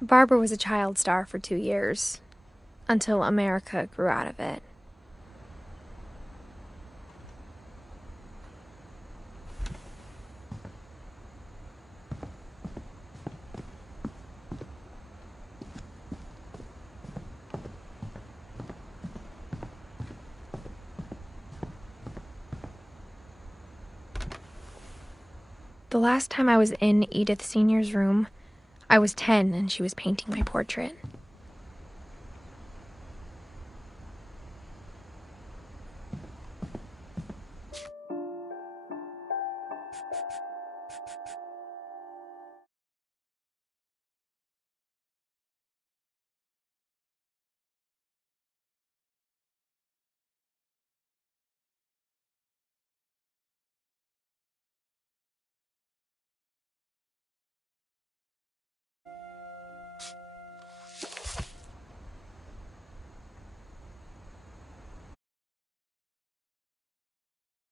Barbara was a child star for 2 years, until America grew out of it. The last time I was in Edith Sr.'s room, I was 10 and she was painting my portrait.